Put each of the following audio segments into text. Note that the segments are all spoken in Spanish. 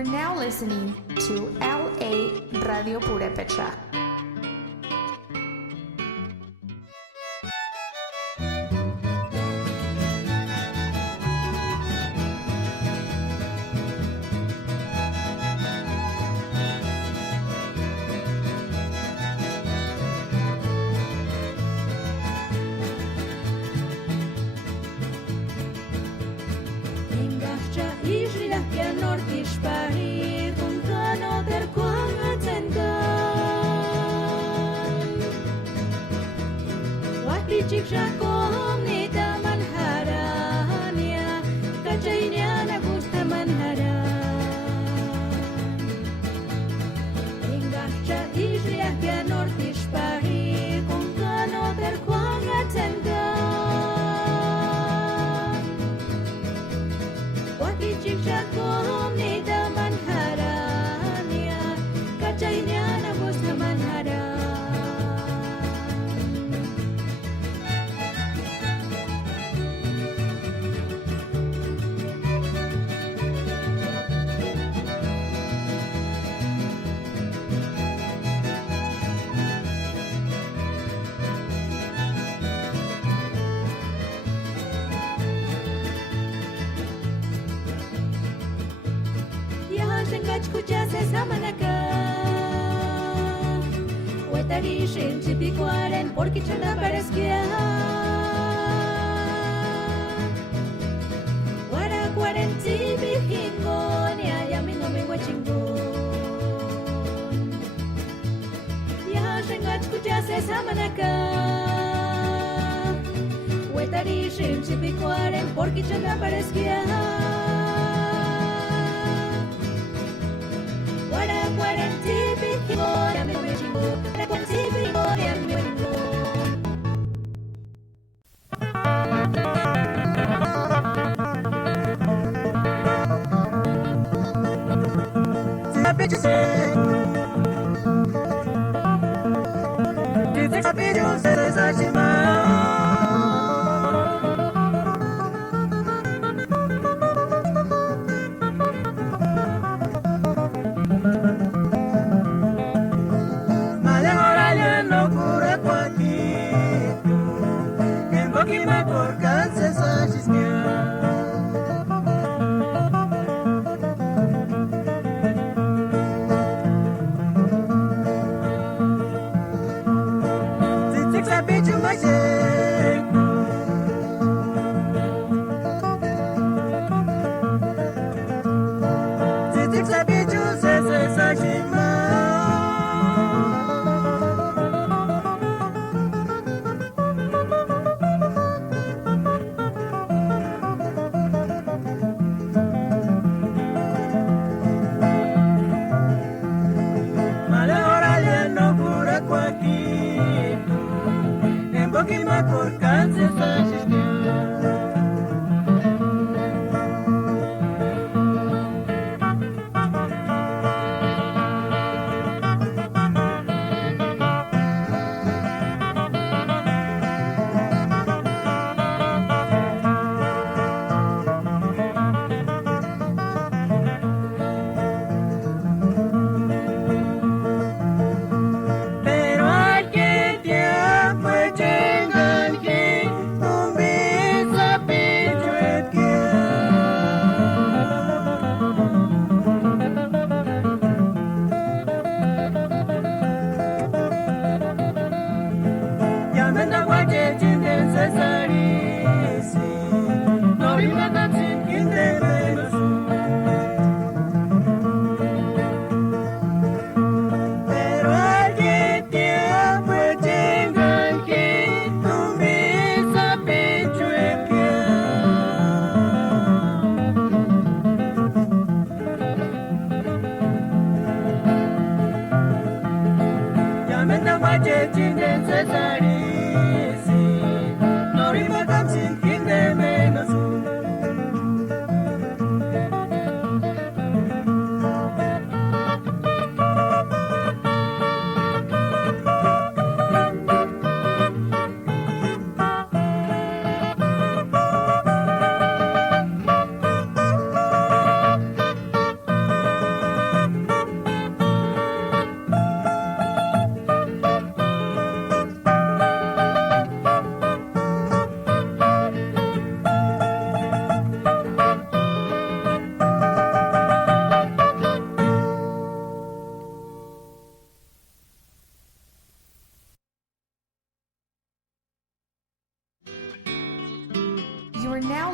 You're now listening to LA Radio Purepecha. Porque ya no parecía Guara cuarenti bijingon ya mi no me guachingon Ya shengat kuja se samanaka Wetari shin chipi cuaren porque ya no parecía Guara cuarenti bijingon ya mi no me guachingon Guara cuarenti bijingon ya mi no me guachingon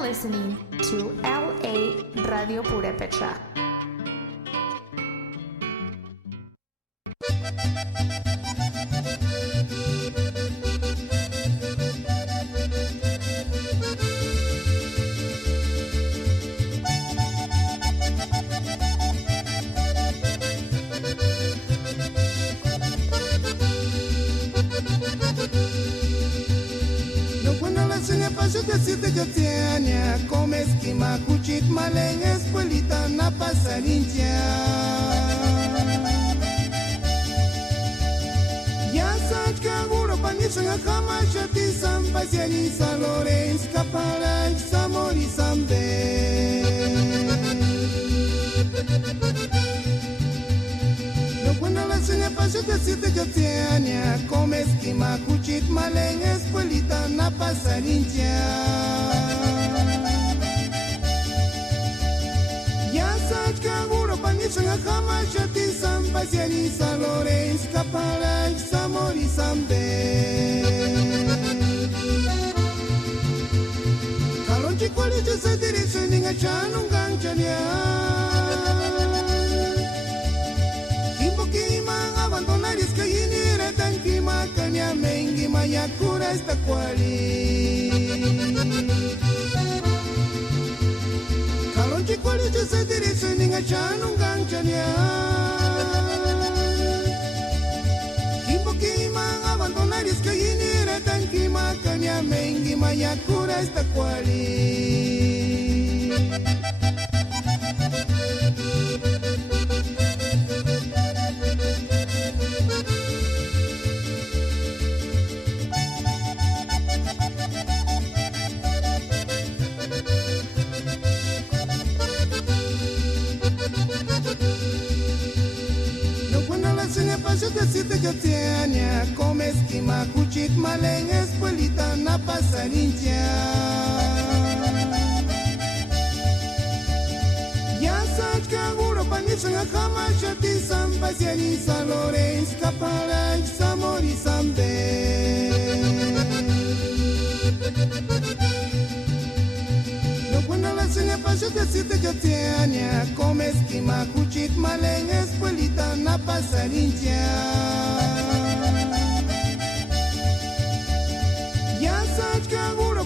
listening to LA Radio Purepecha. Come esquima, cuchit, maleng, escuelita, na pasarincha. Ya sach kaguro panisang kama shati sampasiani sa Lorenz kapara samori sambe. No cuando la seña pasó que siete gatiania, come esquima, cuchit, maleng, escuelita, na pasarincha. Panisang kama shati sampasiani sa Lorenz kapara samori sambe. Kalon chikwali sa diretso ninga chanong gangchanya. Kimbo kima abandonaris kayinira tan kima kanya mengi mayakura esta kwali. Chikwali sa diretso ninga chanong gangchanya. Kimbo kima abandonaris kayinira tan kima kanya mengi mayakura esta kwali. Siete gatiania, come esquima, cuchit, maleng, escuelita, na pasarincha. Ya sach kaguro panisang kama shati sampasiani sa Lorenz kapara samori sambe. No cuando la seña pasó que siete gatiania, come esquima, cuchit, maleng, escuelita, na pasarincha.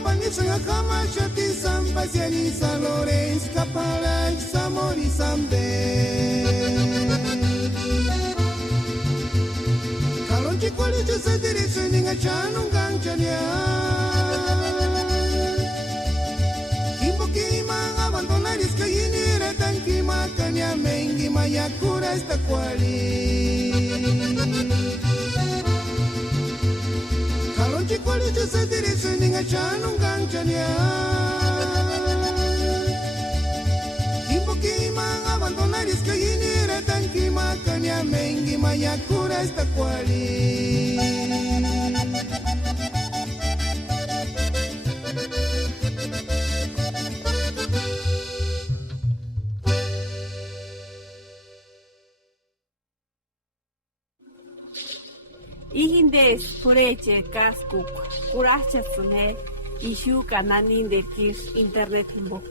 Panisang kama shati sampasiani sa Lorenz kapara samori sambe. Kalon chikwali sa diretso ninga chanong gangchanya. Kimbo kima abandonaris kayinira tan kima kanya mengi mayakura esta kwali. Kalon chikwali sa diretso ninga chanong gangchanya. Kimbo kima abandonaris kayinira tan kima kanya mengi mayakura esta kwali. Ihindes pureche kaskuk kurachasune ishu kananin de kis internet bo.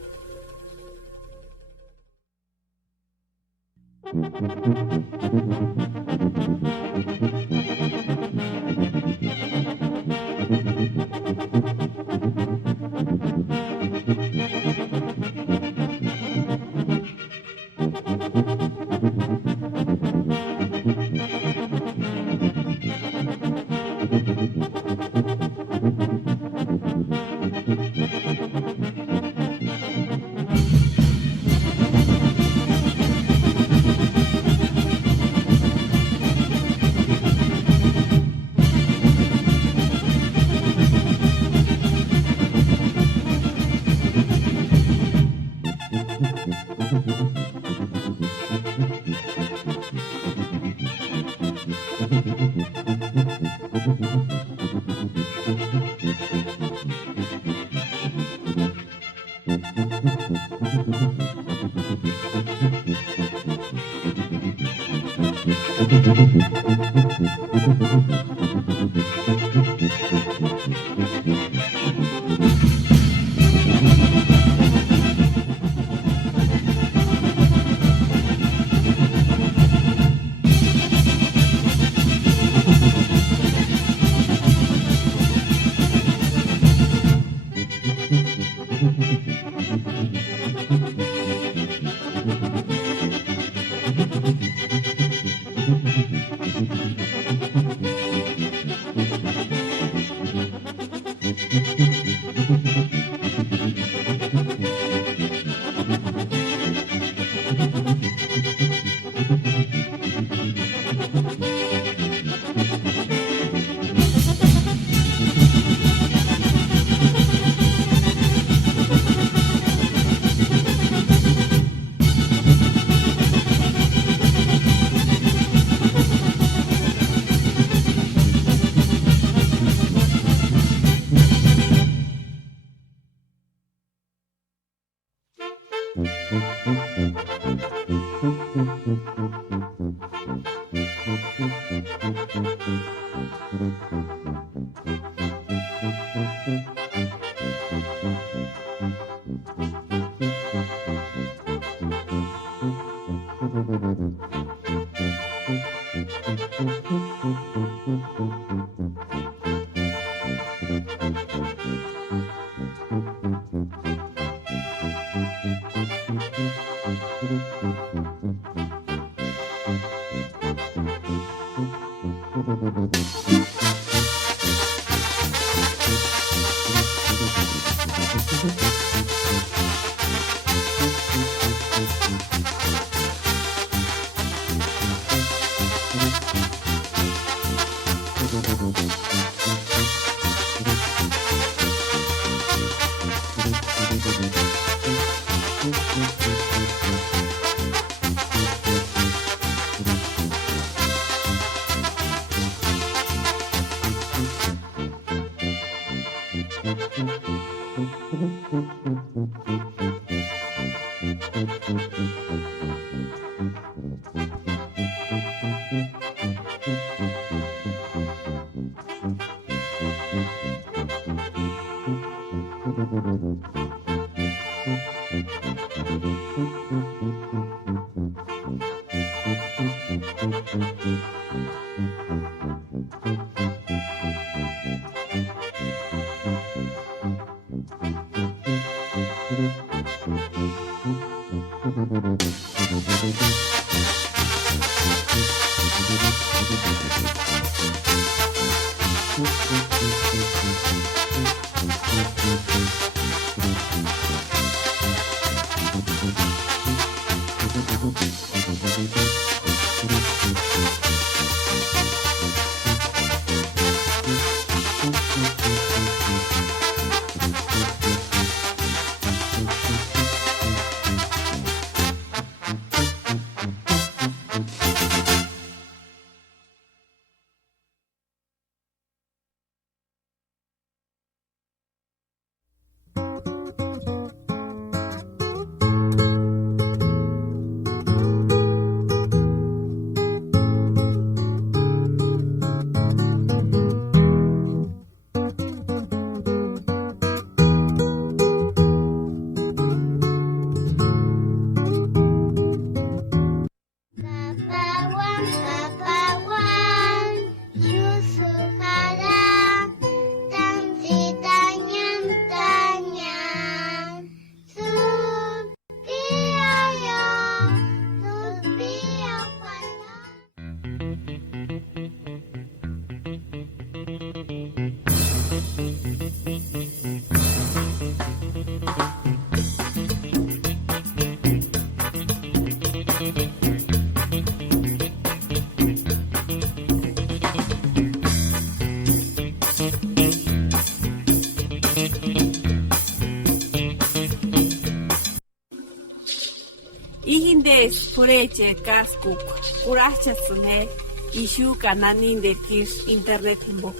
Ihindes pureche kaskuk kurachasune ishu kananin de kish internet himbo.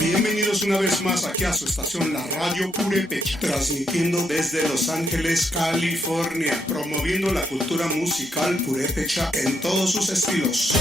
Bienvenidos una vez más aquí a su estación La Radio Purépecha, transmitiendo desde Los Ángeles, California, promoviendo la cultura musical purépecha en todos sus estilos.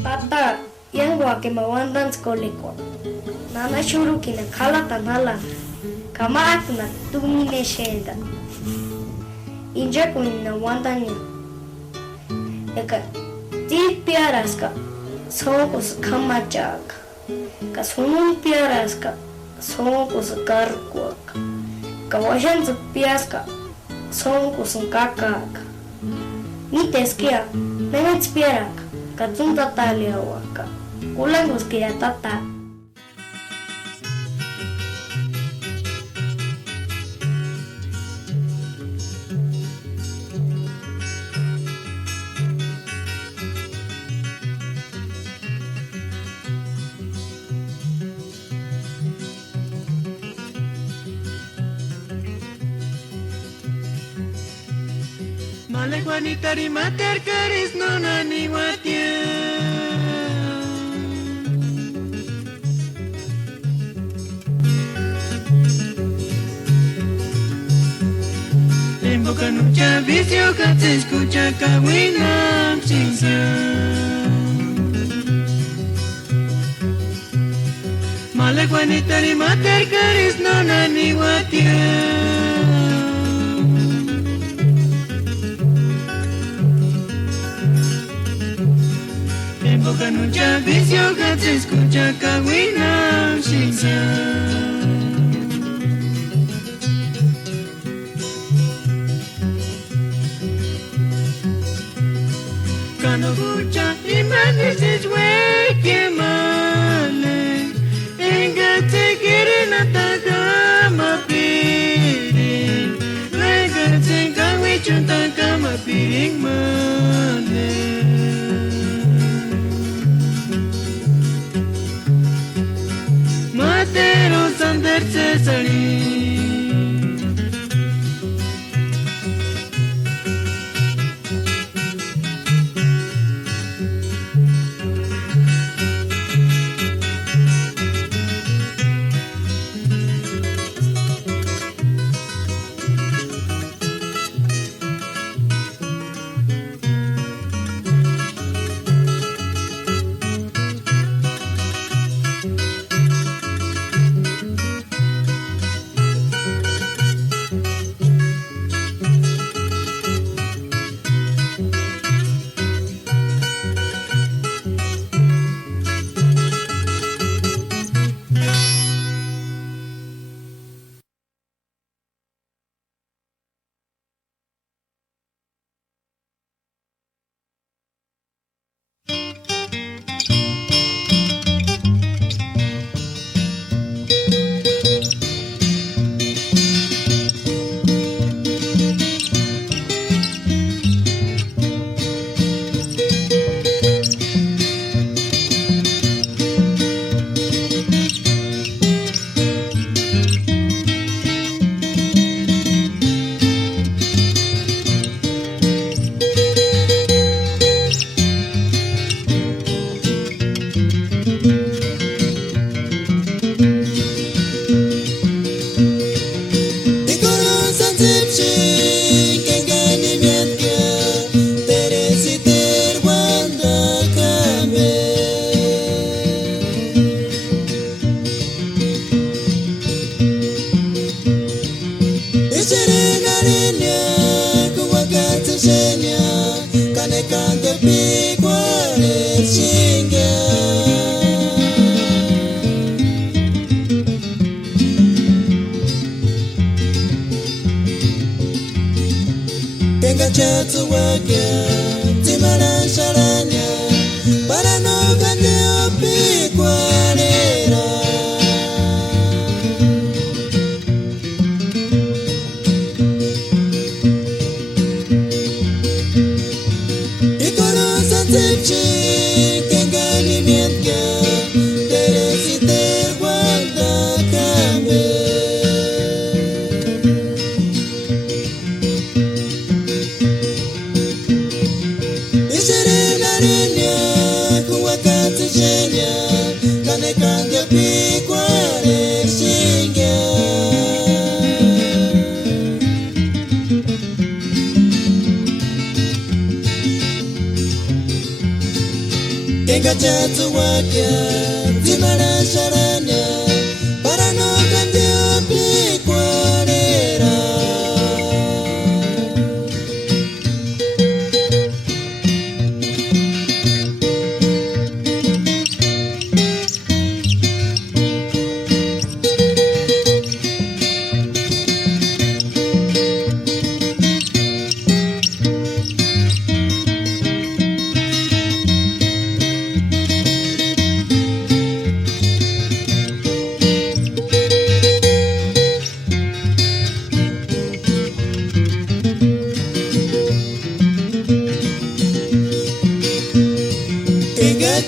Tata, yang gua ke mawandan sekolah Nana shuru kina kala tanala, kama akna tumine sheda. Inja kunina wandanya. Eka ti piaraska, sokos kamachak. Ka sunun piaraska, sokos karkuak. Ka wajan piaska, sokos kakak. Mites kia, mengat piarak, ka tunta taliawaka. Kulangos kia tata. Malek wanita di mater keris nona ni watia. Bukan ucap visio katis kucak kawinam singsa. Malek wanita di mater keris nona ni watia. Bukan ucap visio katis kucak kawinam singsa. Kano kucha imanis weke male Enga tegere nataka mapiring Lega tenga wichuntaka mapiring male Matero sander cesari tu wakia timara sharanya para no candeo picuarera y conoce tipchi que gani mientka teresite guarda cambe Kengachatu wakia timara sharanya para no cambio picuarera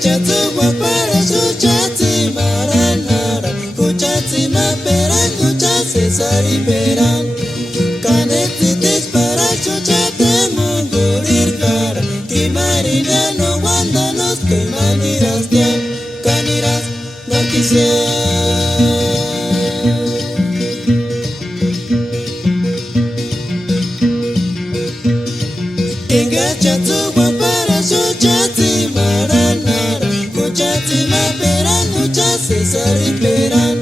Chatuwa para suchati maranara Kuchati maperan kuchase sari peran Kanetitis para suchate mungurir cara Kimarina no wanda nos kimaniras ya Kaniras no quisiera Chatuwa para suchati maranara Kuchati maperan kuchase sari peran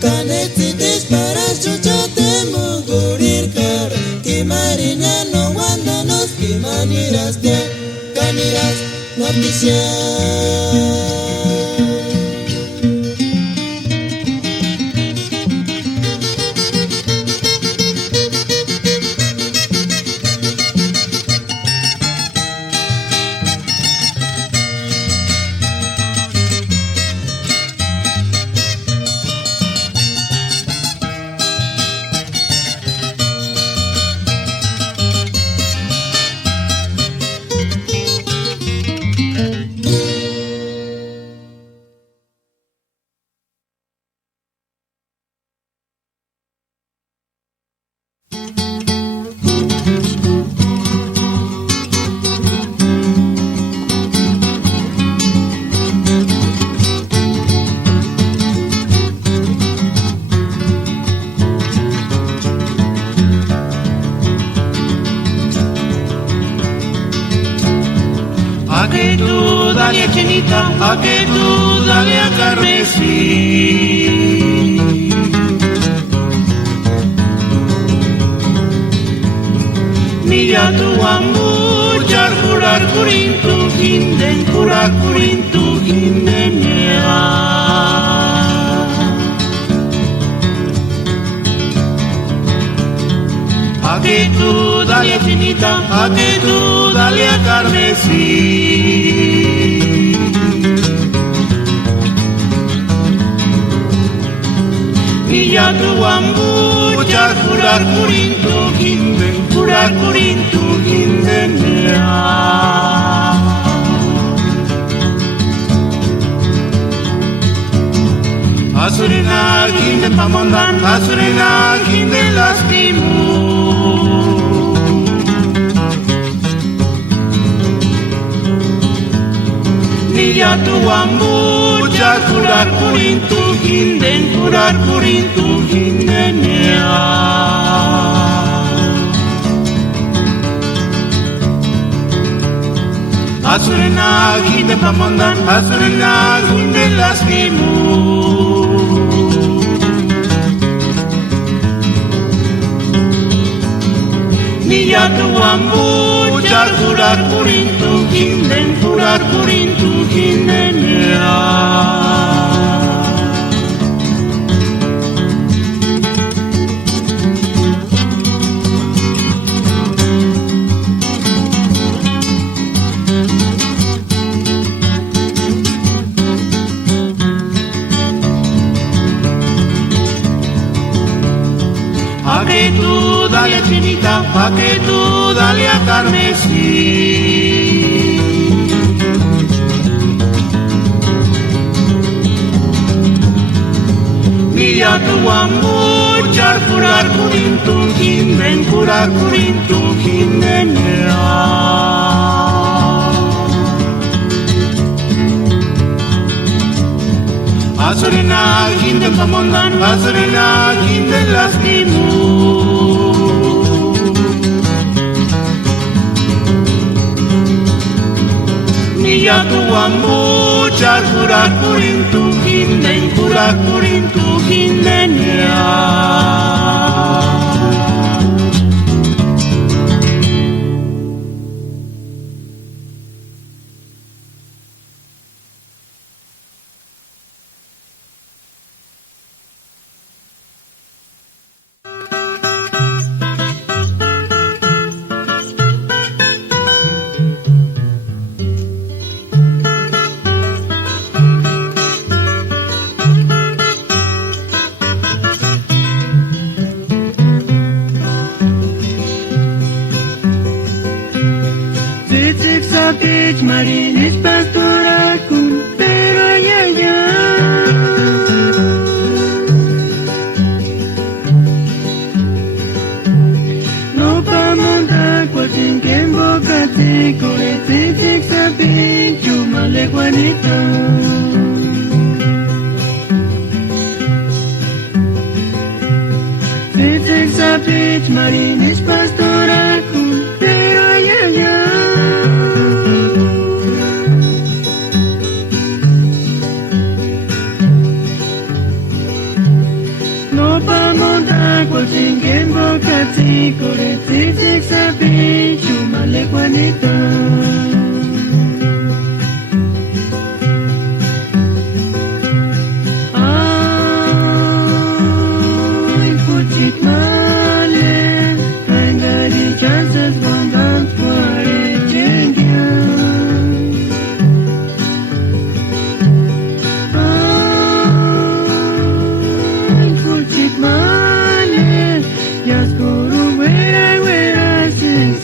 Kanetitis para suchate mungurir cara Kimarina no wanda nos kimaniras ya Kaniras no quisiera A que tú dale a Chinita, a que tú dale a Carmesí. Mira tu ambuchar, curar curintu, hinden, curar curintu, hindenia. A que tú dale a Chinita, a que tú dale a Carmesí. Mira tu ambuchar, curar curintu, hinden, curar curintu, hindenia. Asurina, hinden pamondan, asurina, hinden lastimu. Mira tu ambuchar, curar curintu, hinden, curar curintu, hindenia. Asurena, hinden pamondan, asurena, hinden lastimu. Mira tu ambuchar, curar curintu, hinden, curar curintu, hindenia. que tú dale a Chinita, pa' que tú dale a Carmesí. Mira tu guambu, char curar curintu, kinden curar curintu, kinden Azurena, kinden pamondan, azurena, kinden las limu. Mira tu guambu, char curar curintu, kinden curar curintu, kinden Beach Marines Pastoral pero ay ay no pa montar cuatin que en boca te corete te sabe chumale Juanito Beach Marines Pastoral pero ay ay Cualquier boca te corre te sabe chumale Juanito Ay, puchit male venga di chances bondan fuare chengia Ay, puchit male Yes, guru, where I sing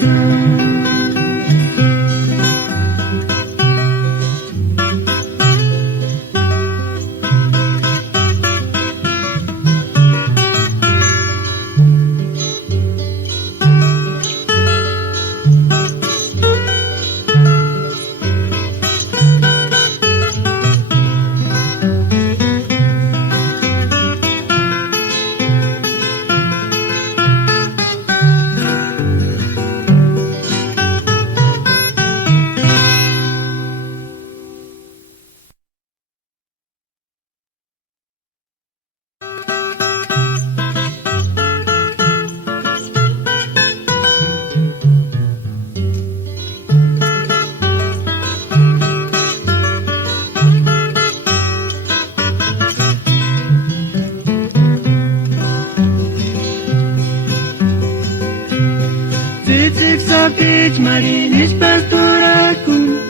Beach Marines Pastoral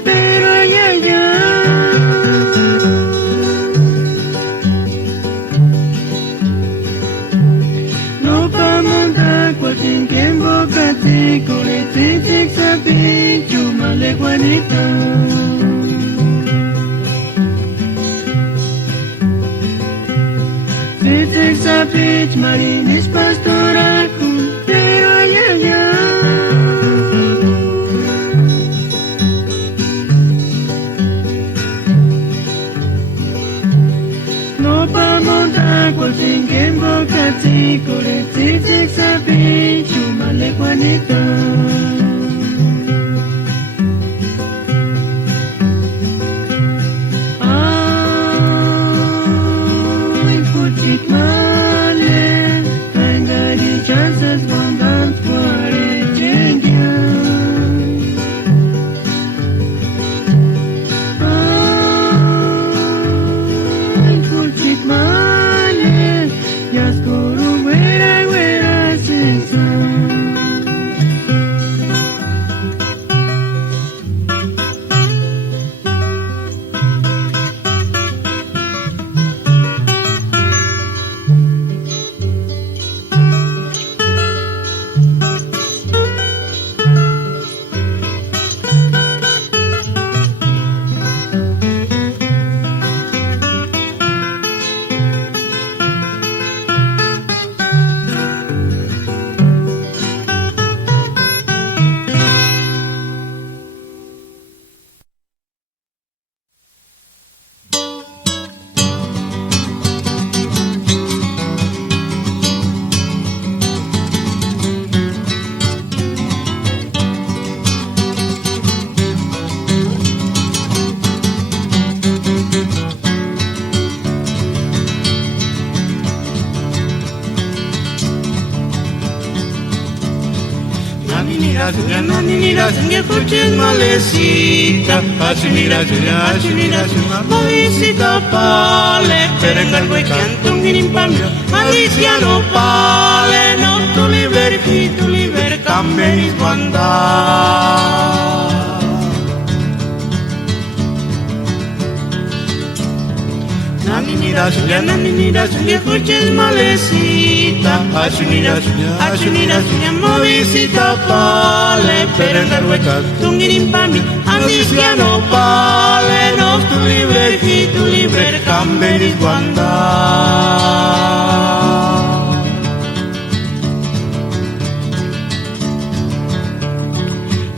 pero ay ay No pa montar cualquier que en boca te corre te sabe chumale Juanito Beach Marines Pastoral pero ay ay No pa montar cualquier que en boca te corre te sabe chumale Juanito Ay, puchit male venga di chances bondan fuare chengia Ay, puchit male Yes, guru, where I sing malecita, malecita pale, perengal voy cantung inimpamio, malicia no pale, no tu liber cambenis guanda. Naninida, Julia, escuches malecita, achunida, movisita pale, perengal hueca, tungirimpami, andicia no pale, no tu libre, camberis guanda.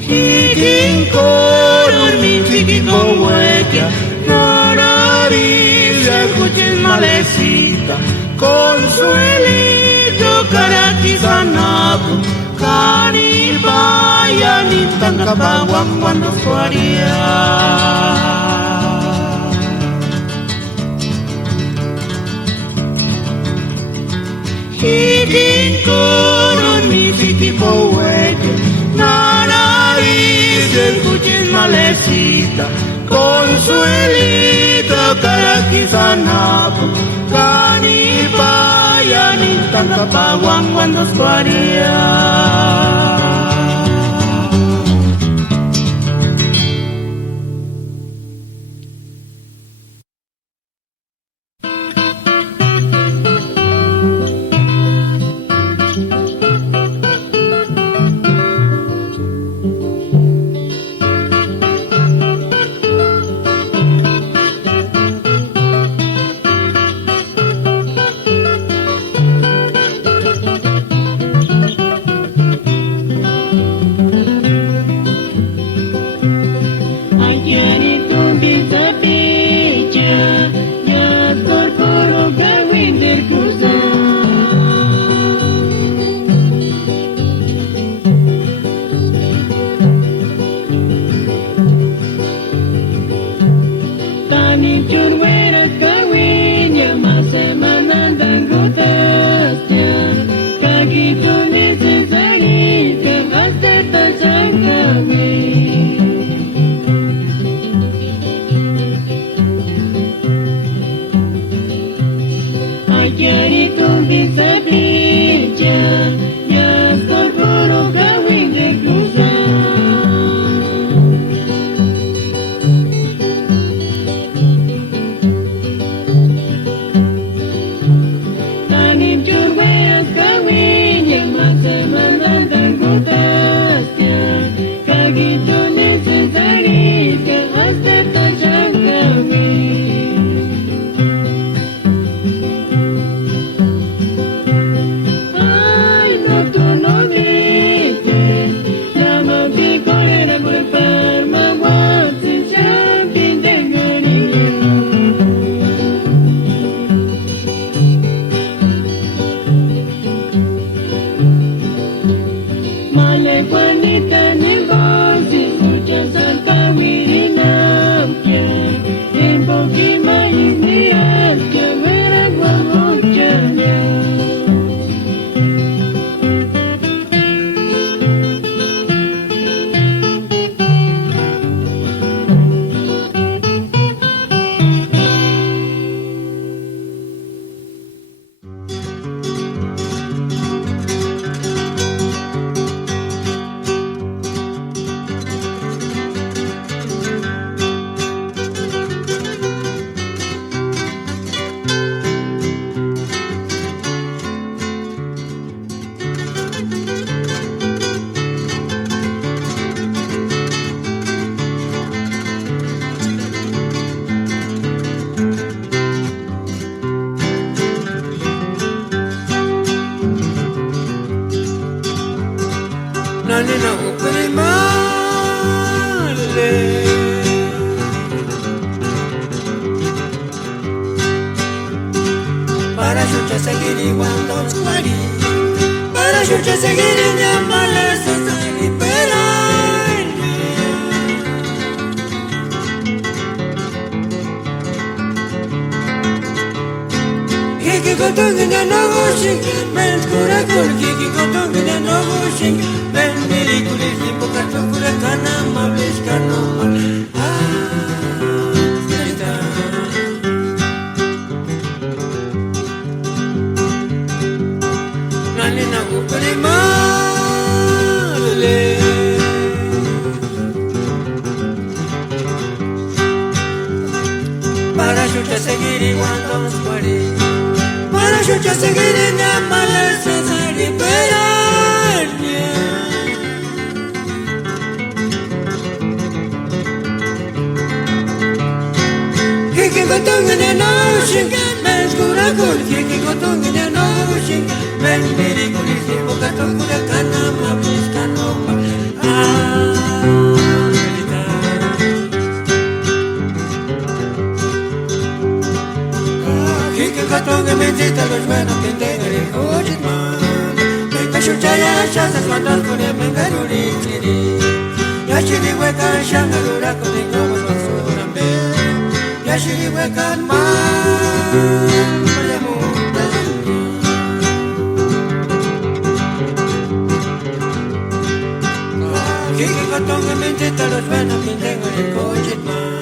Hikin koron mi chiquito hueca, escuchen malecita, consuelito, caraquisanapo, caribaya, ni tancapaguan cuando suaría. Hikin koron mi chiquipo hueque, nariz, escuchen malecita, consuelito, caraquisanapo, canipaya, ni tancapaguan cuando suaría. kotongnya nogosing men kura kurki kotongnya nogosing men miri kulis limbo kartu kura kana mabes kano nani nagu primale para yo seguir iguando muere para yo seguir en amar César y Perania que gotonga no shin men skura kul que gotonga no shin men miri kulis boca tokura kana ma buscano Katonga mentita los buenos que tengan el coche man. Venga chuchaya chasas mandar con el mengaruri tiri. Ya chiri hueca shangarura con el como basura be. Ya chiri hueca man. Maria muda. Kiki Katonga mentita los buenos que tengan el coche man.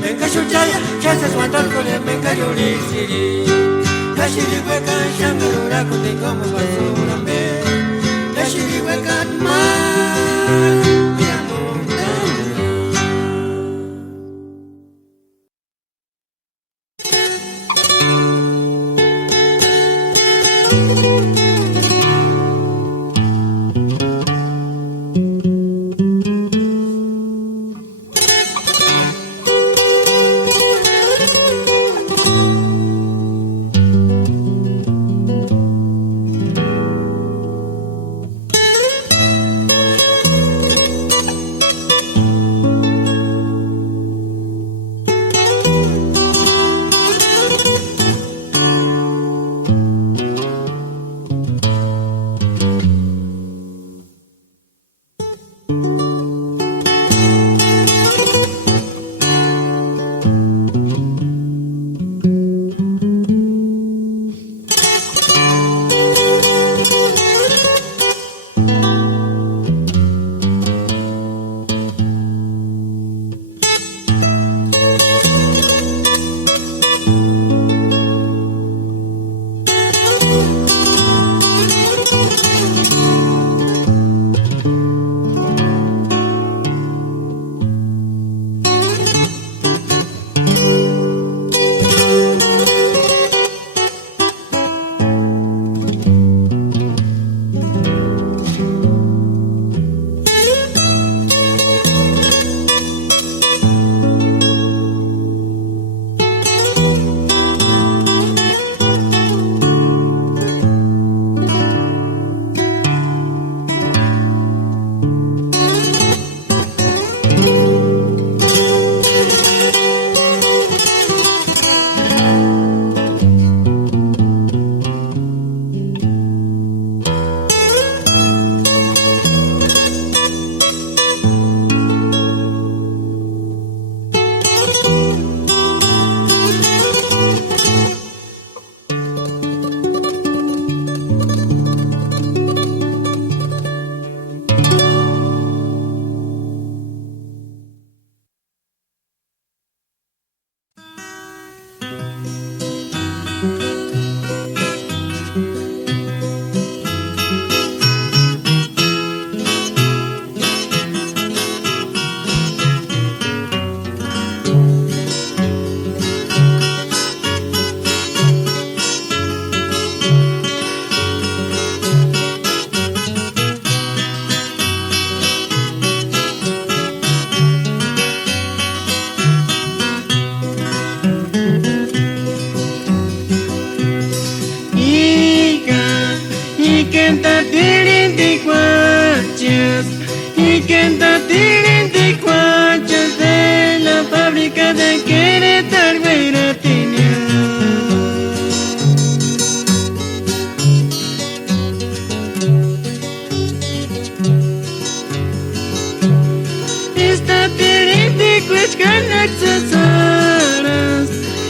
Venga chuchaya chasas mandar con el mengaruri tiri. Yashiri hueca shangarura kundi como basura be. Yashiri hueca man.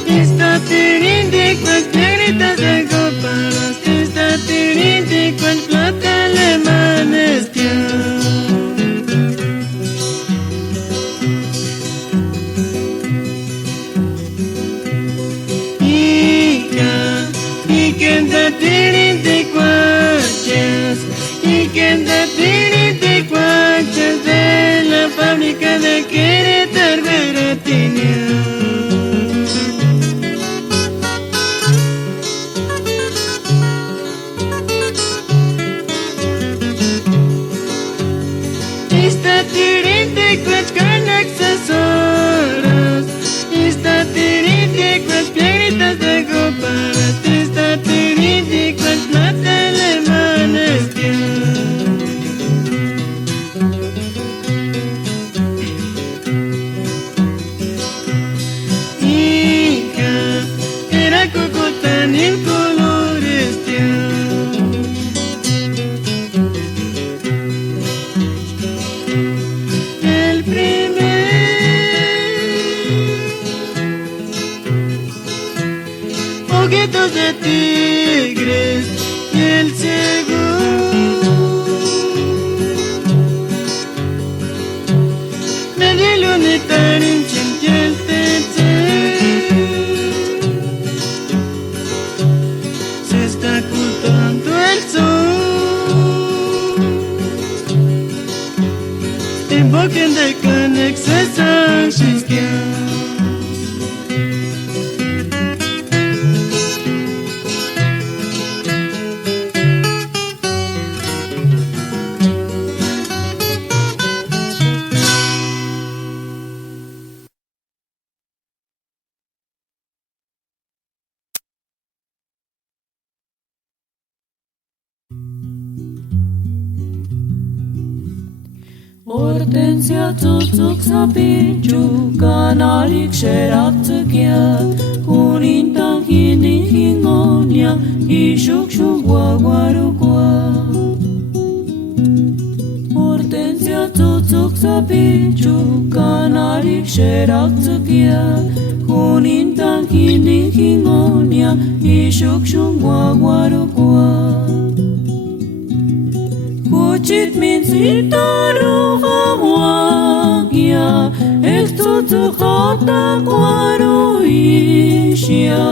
Está teniendo cualquier Iquenda tirin de cuachas, Iquenda tirin de cuachas de la fábrica de Querétaro Beratinia. Esta tirin de cuach con accesorios, esta tirin de cuach piedritas de copas, esta tirin de cuach plata alemana Ica, era cocotán en colores el primer ojitos de tigres y el segundo medio lunitario en el tercer se está ocultando el sol invoquen de conexes anxios. Hortensia tzutzuk zapitxu, kanarik xeratzekia, junintan jinin jingonia, isuk guaguarukoa. Hortensia tzutzuk zapitxu, kanarik xeratzekia, junintan jinin jingonia, isuk guaguarukoa. Kuchit min sitaru hawakia, ektutu khata kwaru ishia,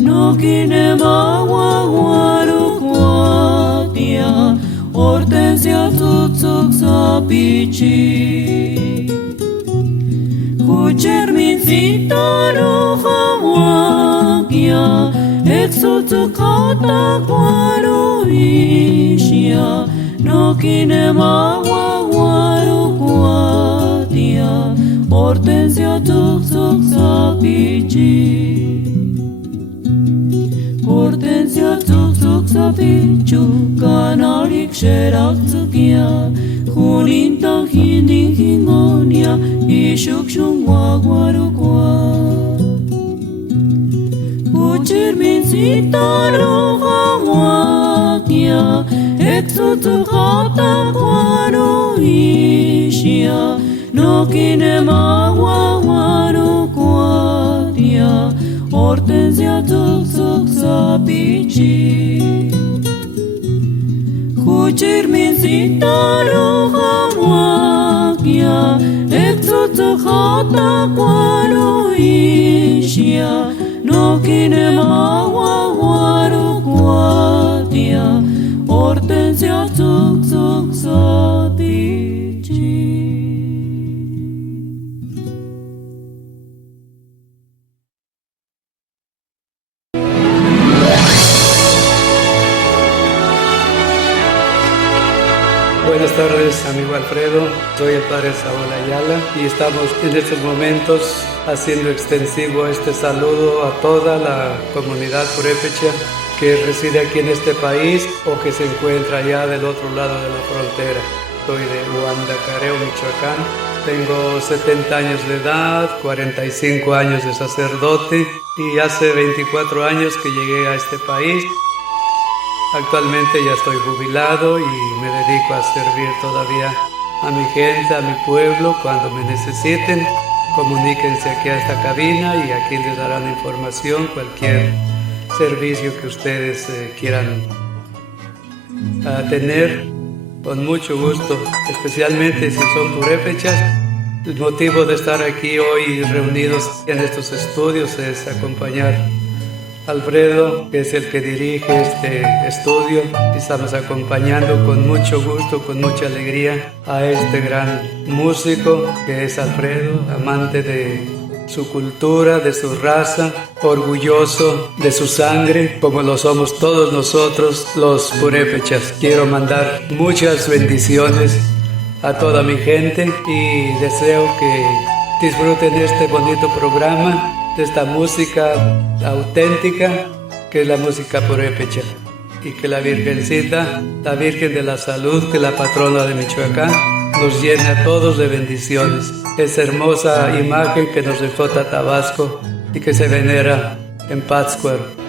nokine mawawaru kwatia, hortensia tutsuk sapichi. Kucher min sitaru hawakia, ektutu khata kwaru ishia, nokine mawawaru kwatia, hortensia tuksuk sapichi. Hortensia tuksuk sapichu, kanarik xeratzekia, junintan jinin jingonia, isuk guaguaru kwa. Kucher min sitaru hawakia, ektutu khata kwaru ishia, nokine mawawaru kwatia, hortensia tuksuk sapichi. Kucher min sitaru hawakia, ektutu khata kwaru ishia, nokine mawawaru kwatia, hortensia tuksuk sapichi. Buenas tardes, amigo Alfredo. Soy el padre Saúl Ayala y estamos en estos momentos haciendo extensivo este saludo a toda la comunidad purépecha que reside aquí en este país o que se encuentra allá del otro lado de la frontera. Soy de Huandacareo, Michoacán. Tengo 70 años de edad, 45 años de sacerdote y hace 24 años que llegué a este país. Actualmente ya estoy jubilado y me dedico a servir todavía a mi gente, a mi pueblo. Cuando me necesiten, comuníquense aquí a esta cabina y aquí les darán información, cualquier servicio que ustedes quieran tener, con mucho gusto, especialmente si son purépechas. El motivo de estar aquí hoy reunidos en estos estudios es acompañar Alfredo, que es el que dirige este estudio. Estamos acompañando con mucho gusto, con mucha alegría a este gran músico que es Alfredo, amante de su cultura, de su raza, orgulloso de su sangre, como lo somos todos nosotros los purépechas. Quiero mandar muchas bendiciones a toda mi gente y deseo que disfruten de este bonito programa, de esta música auténtica que es la música purépecha, y que la Virgencita, la Virgen de la Salud, que es la patrona de Michoacán, nos llene a todos de bendiciones. Esa hermosa imagen que nos dejó Tabasco y que se venera en Pátzcuaro.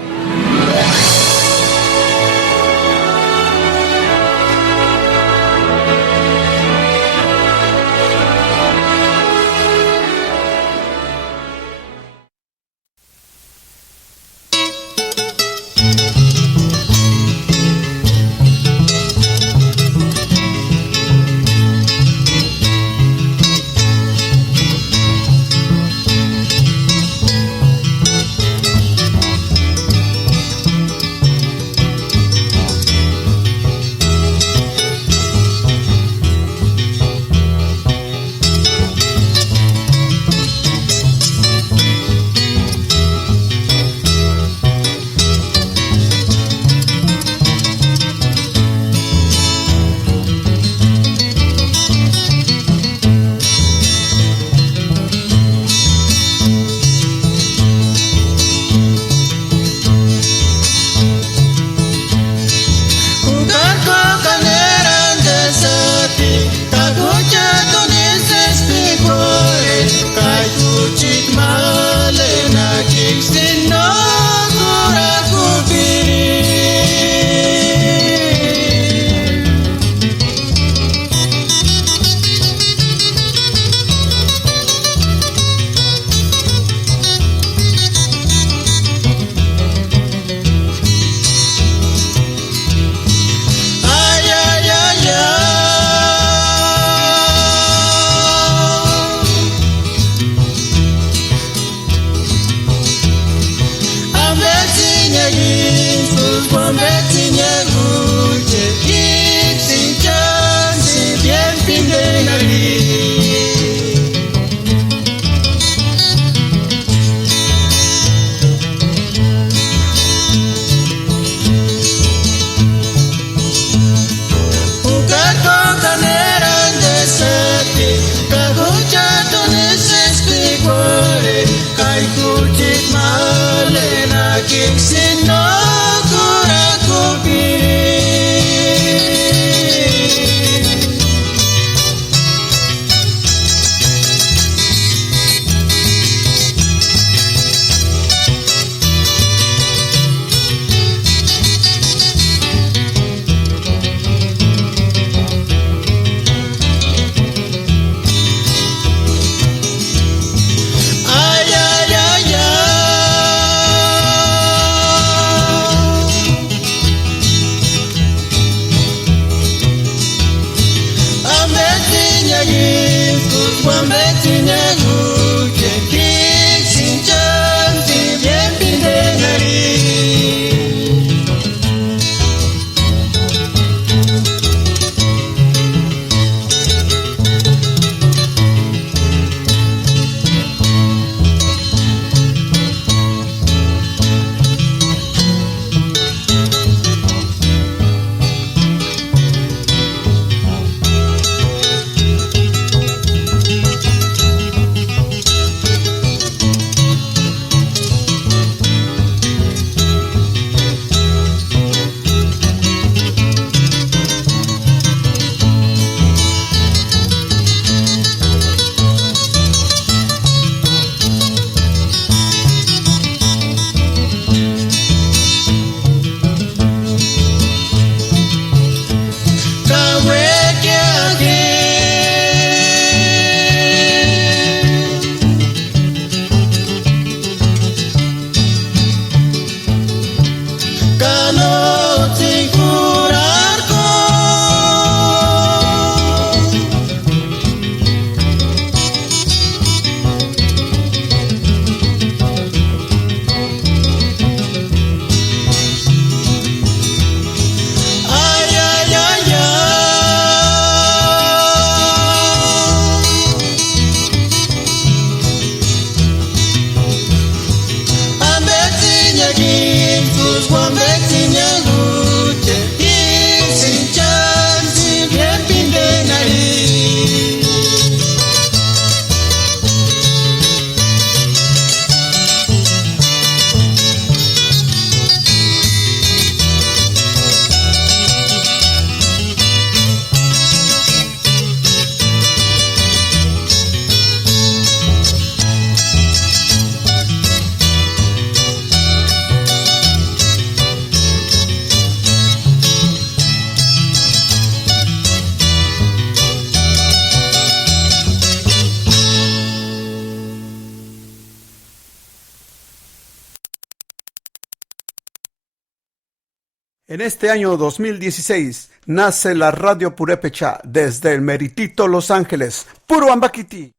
En este año 2016 nace la Radio Purépecha desde el meritito Los Ángeles. Puro Ambaquiti.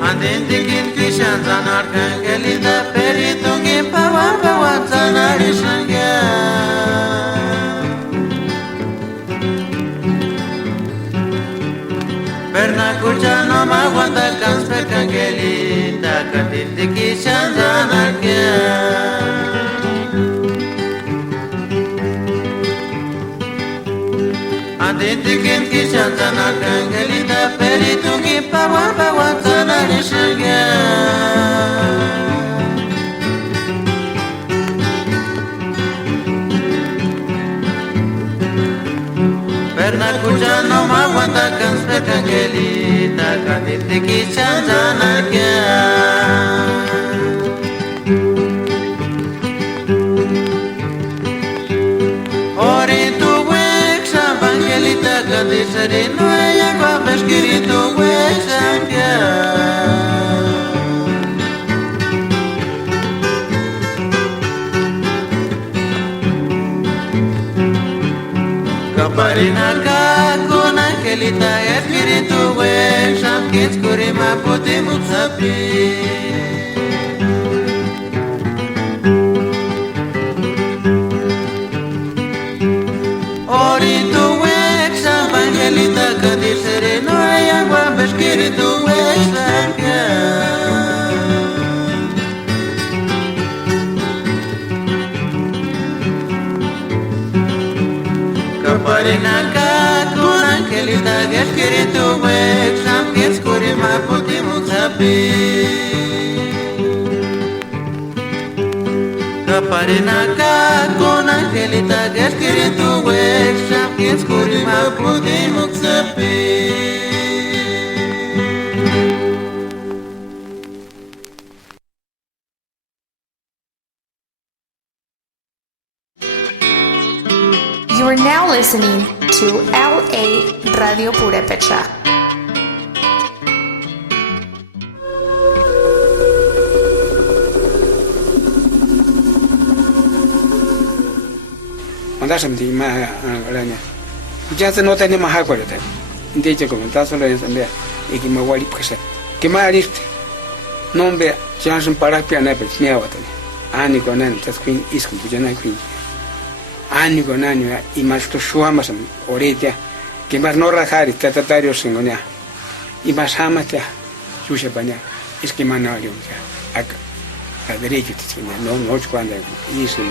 Andintikin kishan zanar kangelita peritungi pawa pawa zanari shangya. Berna kuchano magwanda kansper kangelita katindiki kishan zanar kya. Andintikin kishan zanar kangelita peritungi pawa pawa zanari shangya. Berna kuchano magwanda kansper kangelita katindiki kishan zanar kya. Angelita kadisari no ella guapa escrito huesangia. Kaparina ka con Angelita espíritu huesam kitskurima puti mutsapi. Angelita kadis sereno aya guapa espíritu huesangia. Kaparina ka con Angelita espíritu huesam kitskurima puti mutsapi. Kaparina ka con Angelita espíritu huesam kitskurima puti mutsapi. You are now listening to LA Radio Purépecha. Mandasam di ma ranya. Jangan nota ni mahal kau dah. Dia je komentar soal yang sambil iki mawali presa. Kemarin nombe jangan para piana pet ni awat ni. Ani konan tas kuin iskun tu jangan kuin. Ani konan ni imas tu suah masam orangnya. Kemar norra hari tatatario singonya. Imas sama dia susah banyak. Iskimana orang dia. Agak ada rejut tu ni. No cuanda isun.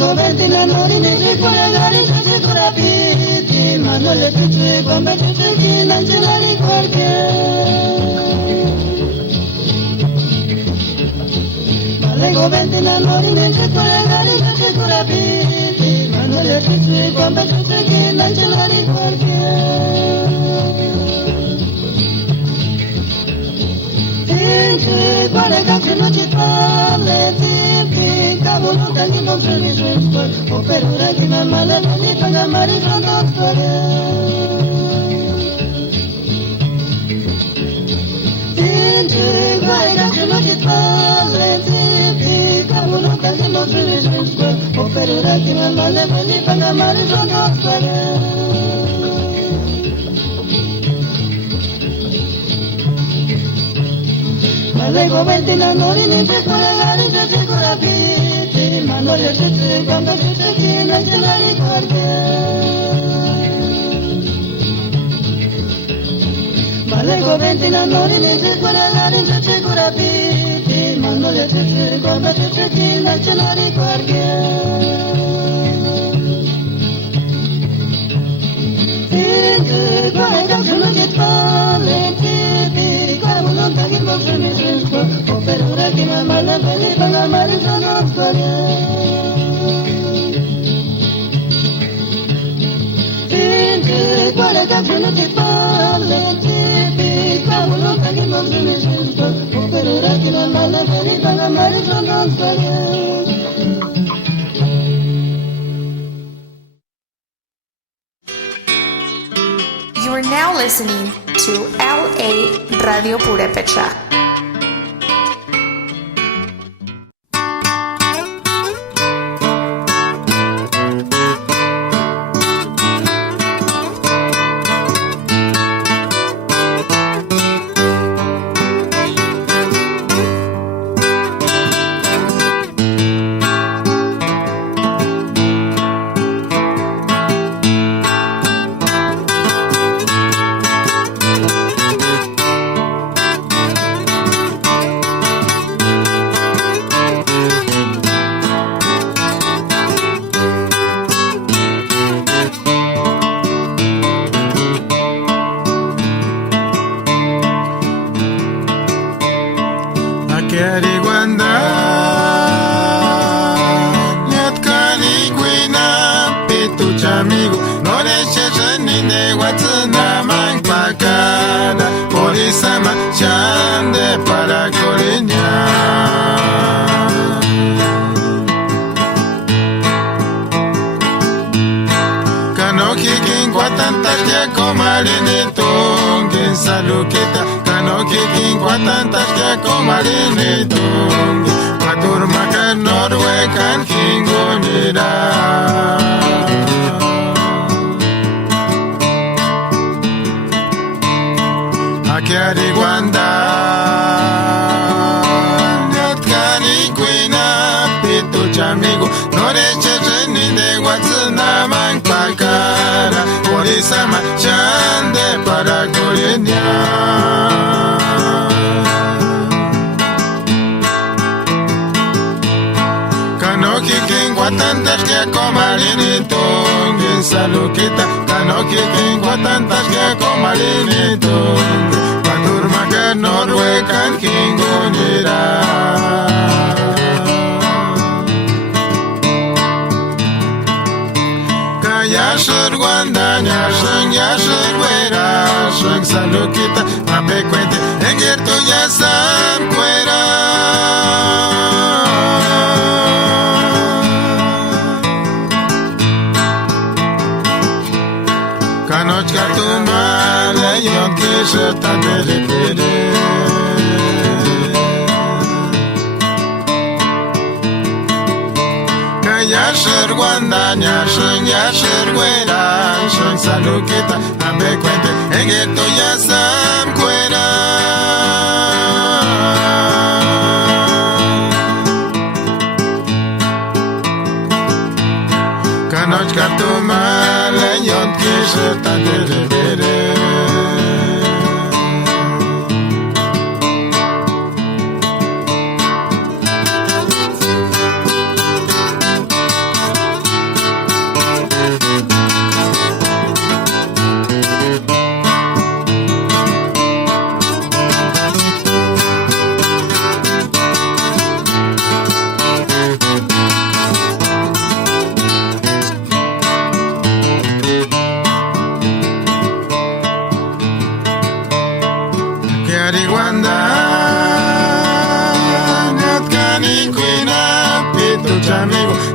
Malego ventina nori niji kore gari chuchi kurapiti Manole chuchi kwambe chuchi kina chinari kwarke Malego ventina nori niji kore gari chuchi kurapiti Manole chuchi kwambe chuchi kina chinari kwarke Tinchi kware kachi no chitale Tinchi kabulu kanki no shuri shuri Operura kina male nani tanga mari shantokstore Tinchi kware kachi no chitale Tinchi kabulu kanki no shuri shuri Operura kina male nani tanga mari shantokstore Malego ventina nori niji kore gari chuchi kurapiti Manole chuchi kwambe chuchi kina chinari kwarke Malego ventina nori niji kore gari chuchi kurapiti Manole chuchi kwambe chuchi kina chinari kwarke Tinchi kore kachi no chitale Tinchi kabulu kanki no shuri shuri Operura kina male nani tanga mari shantokstore Tinchi kware kachi no chitale Tinchi kabulu kanki no shuri shuri Operura kina male nani tanga mari shantokstore You are now listening to LA Radio Purepecha.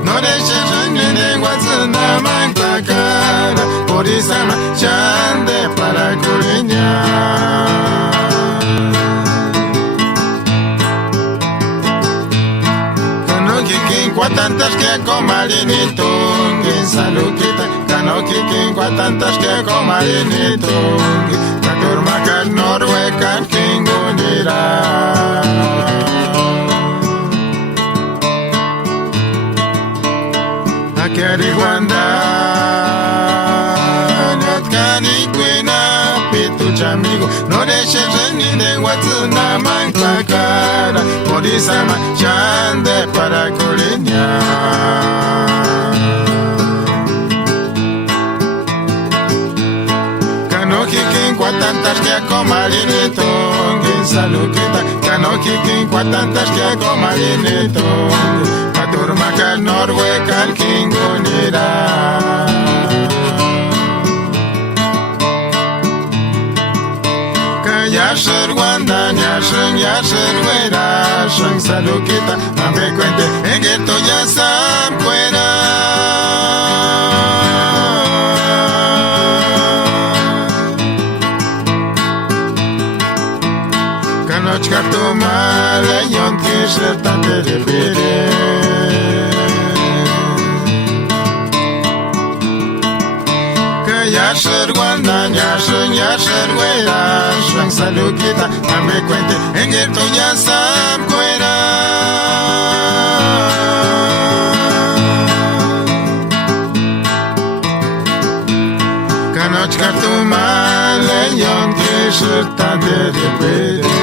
no deje renine guazuna manclacara, por isama chande para curiña. Tantas que comarinito, que salukita, cano kikin, tantas que comarinito, katurma kan norwekan kingunira. Akeri wanda, nyatkani kwina, pitu chamigo, no deje renine watsuna manclacara, por isama chande para curiña. Tantas que comarinito, que salukita, cano kikin, tantas que comarinito, katurma kan norwekan kingunira. Yasher wanda, yasher wera, shang salukita, ame cuente, en que to ya sam cuera. Kanochka tu mala, yon tisher tante de pire. Yasher wanda, yasher wera, shang salukita, ame cuente, en que to ya sam cuera. Kanochka tu mala, yon tisher tante de pire.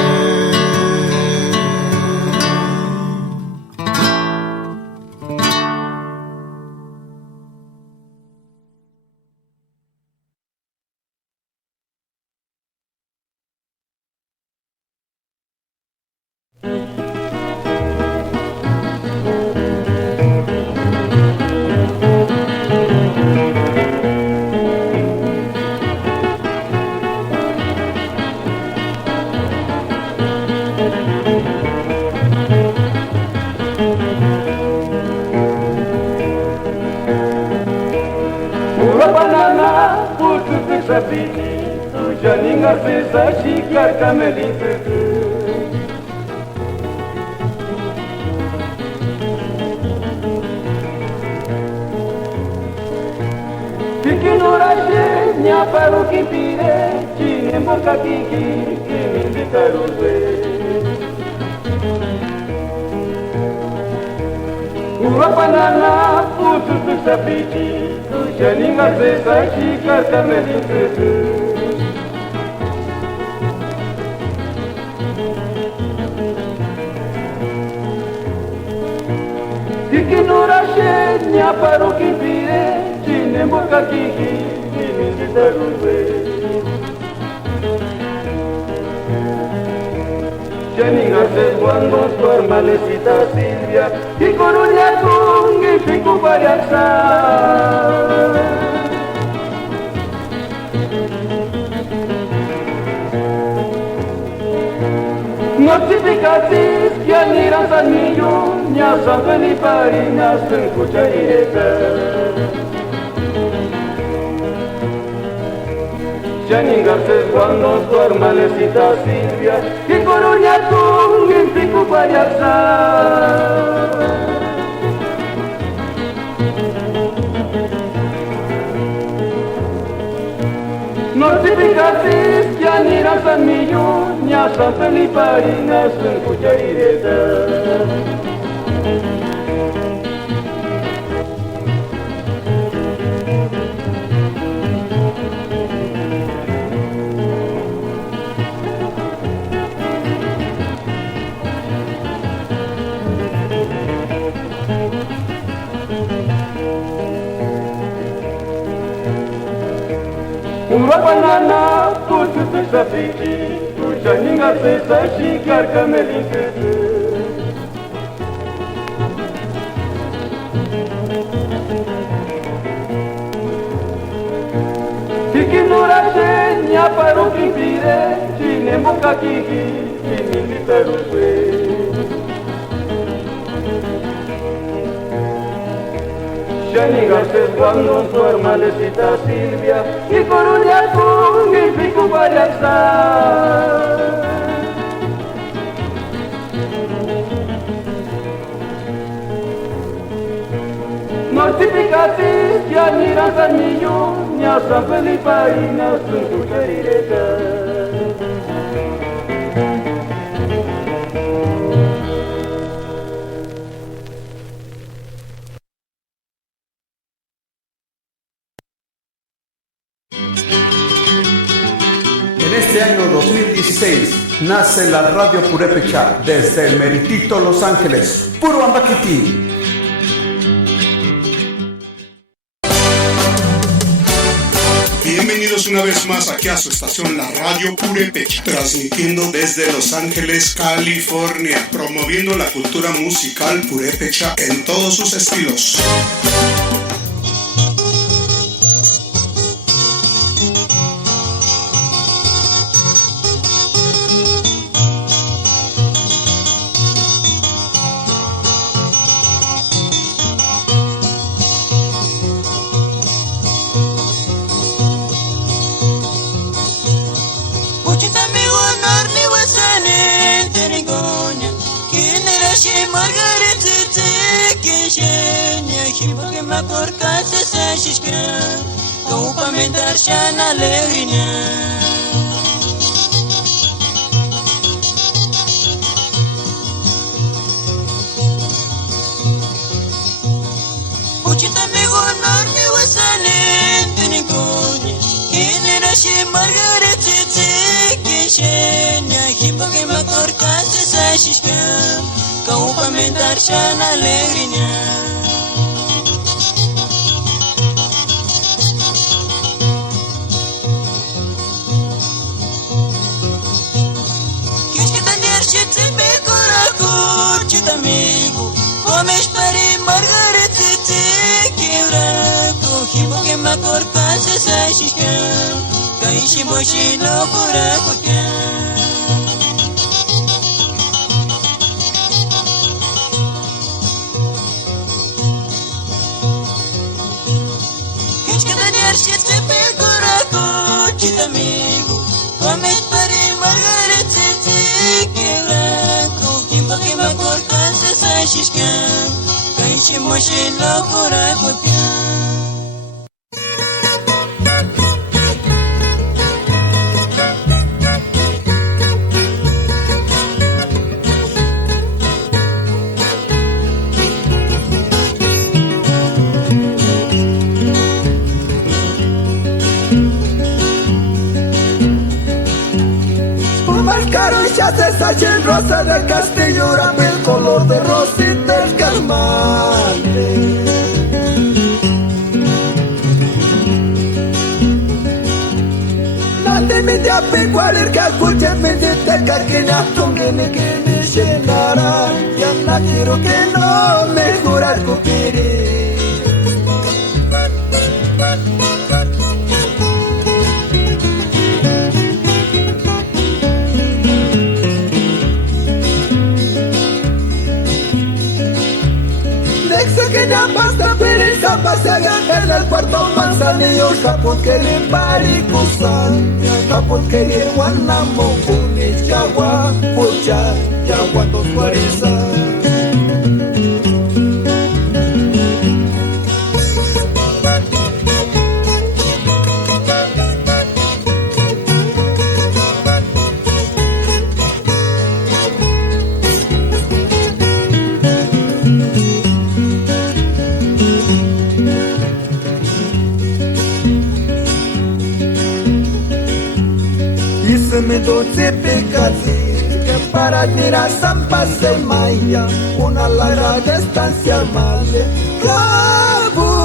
Cuando tu hermanecita Silvia y Coruña Tung y Pico Varianza notificatis que aniran San Millón ya San Felipe Harinas en Cuchaireta Jenny Garcés cuando tu hermanecita Silvia y Coruña Tung y Pico Varianza notificatis que aniran San Millón ya San Felipe Harinas en Cuchaireta Urapanana, tu te sapiti, tu janinga se sashi karkamelite. Tikinura shenya paro kipire, chine moka kiki, chini perukwe. Jenny Garcés cuando su hermanecita Silvia y Coruña con el pico Guayazá. Mortificatis, ya ni Razanillo, ni a San Felipe y na sun directa. En este año 2016 nace la Radio Purépecha desde el Meritito Los Ángeles, Puro Ambaquiti. Bienvenidos una vez más aquí a su estación La Radio Purépecha, transmitiendo desde Los Ángeles, California, promoviendo la cultura musical purépecha en todos sus estilos. Darshana Levina Puchita me gonar mi wasanen Tenigonya Generashi Margaret Tete Keshenya Hipoke Makorka Sesashishka Kaupa me Darshana Levina amigo, comes para Margaret te quebra, cogimos que me corcase esa chica, caímos y no cura coca. Que tener siete pecoraco, chita amigo, comes para Margaret te quebra, cogimos que me corcase esa chica, caímos y no cura coca. El rosa del castillo era el color de rosita el calmante. Nante me da pecuar el cacuche me detecta que na tongene que me llenará. Ya no quiero que no me jura cupiri. Basta pereza pasaga en el cuarto manzanillo Japón que le paricusan Japón que le guanamo Puni chagua Pucha Yagua dos guarisa me doce pecati que para tirar zampas de maya una larga distancia male cabundari.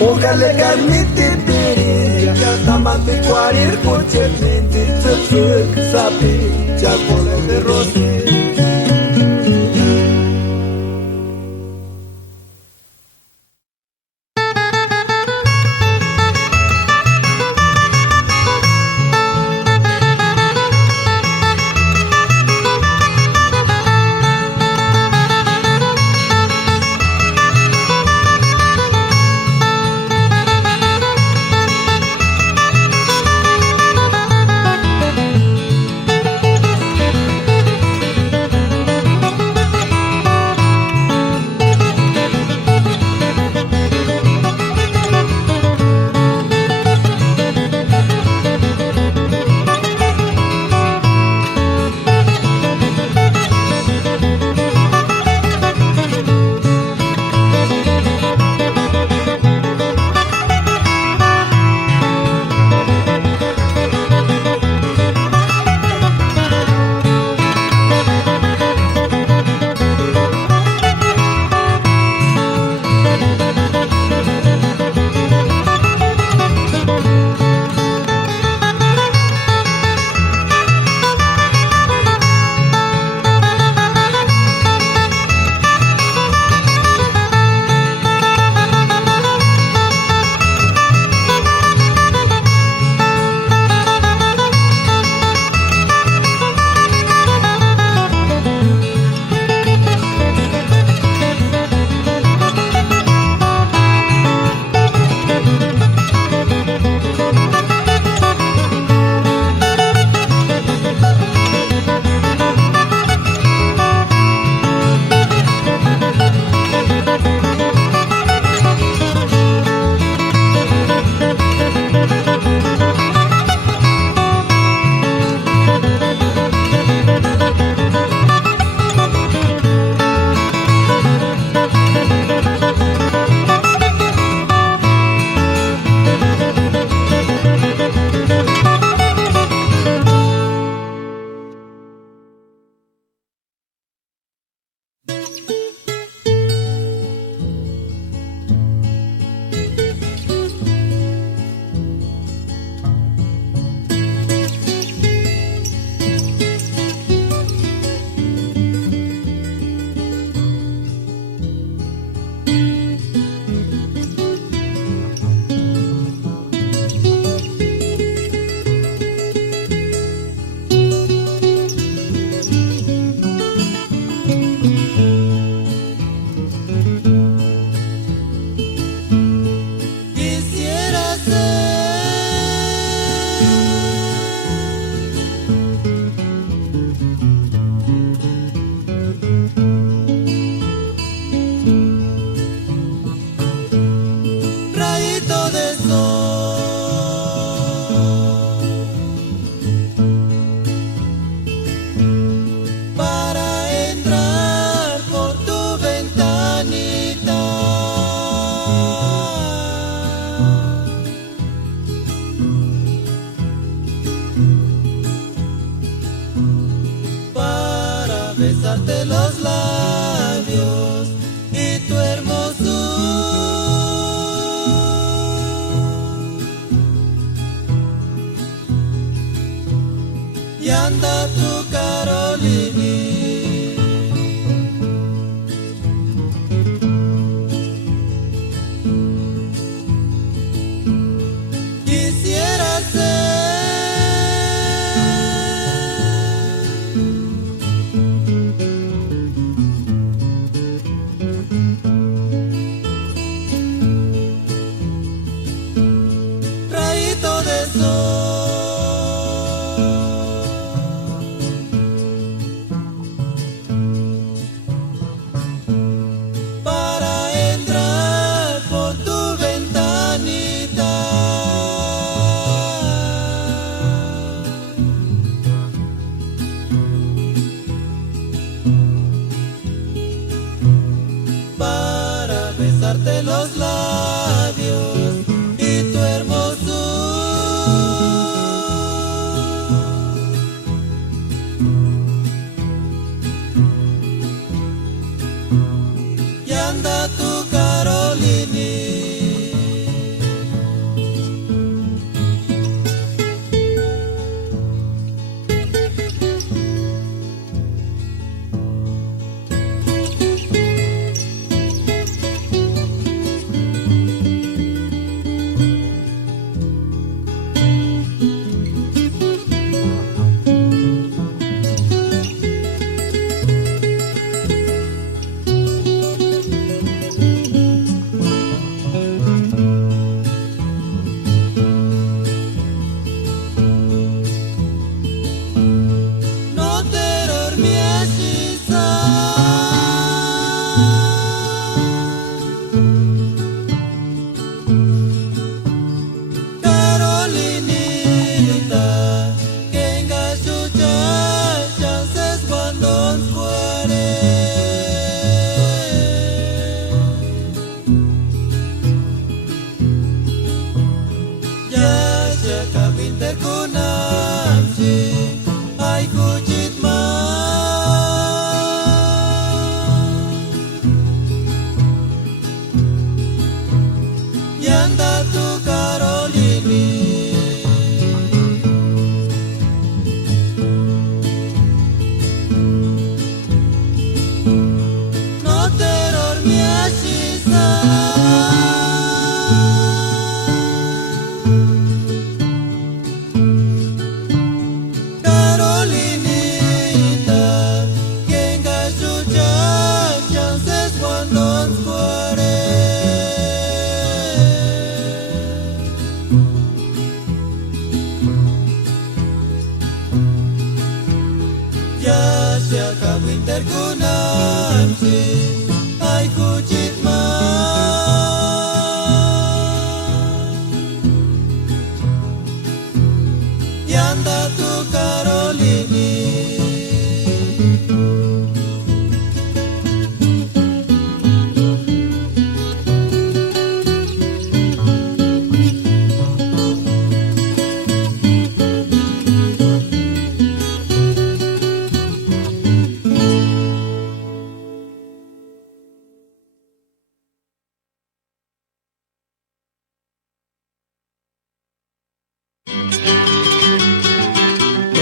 Ojalá que admite Tamante cuarir coche mente Tzutzuk sapi Chapole de rosy.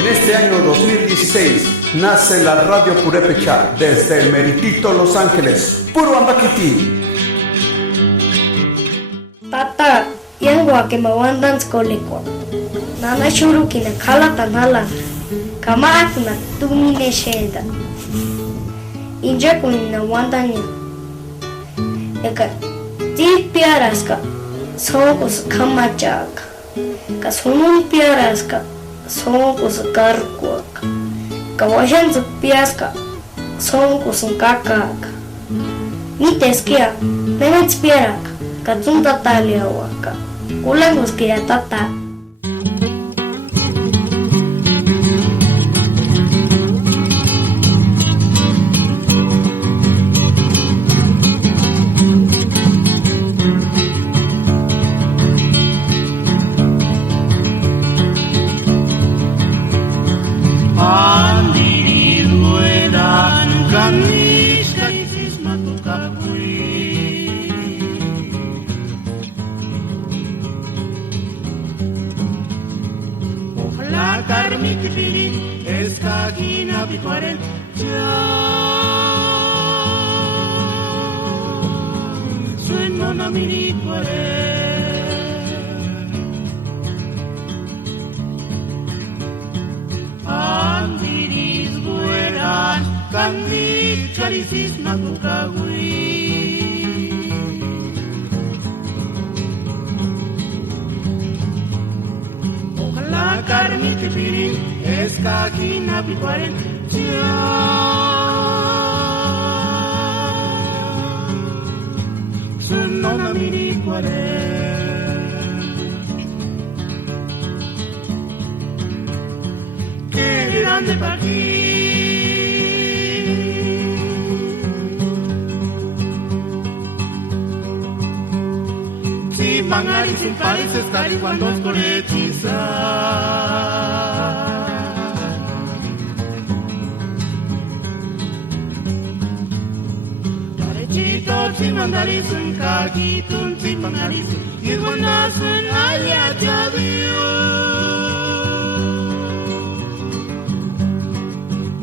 En este año 2016 nace la Radio Purépecha desde el meritito Los Ángeles, puro Ambaquiti. Tata, yangwa que me wandan skoliko. Nana shuru kina kala tanala. Kamak na tumine sheda. Inja kunina wandanya. Eka, ti piaraska. Sokus kamachaka. Ka sunun piaraska. Sokus karkuaka. Ka washan su piaska. Sokus kakaka. Miteskia, penets piaraka. Katunta taliawaka. Ulangus kia tata.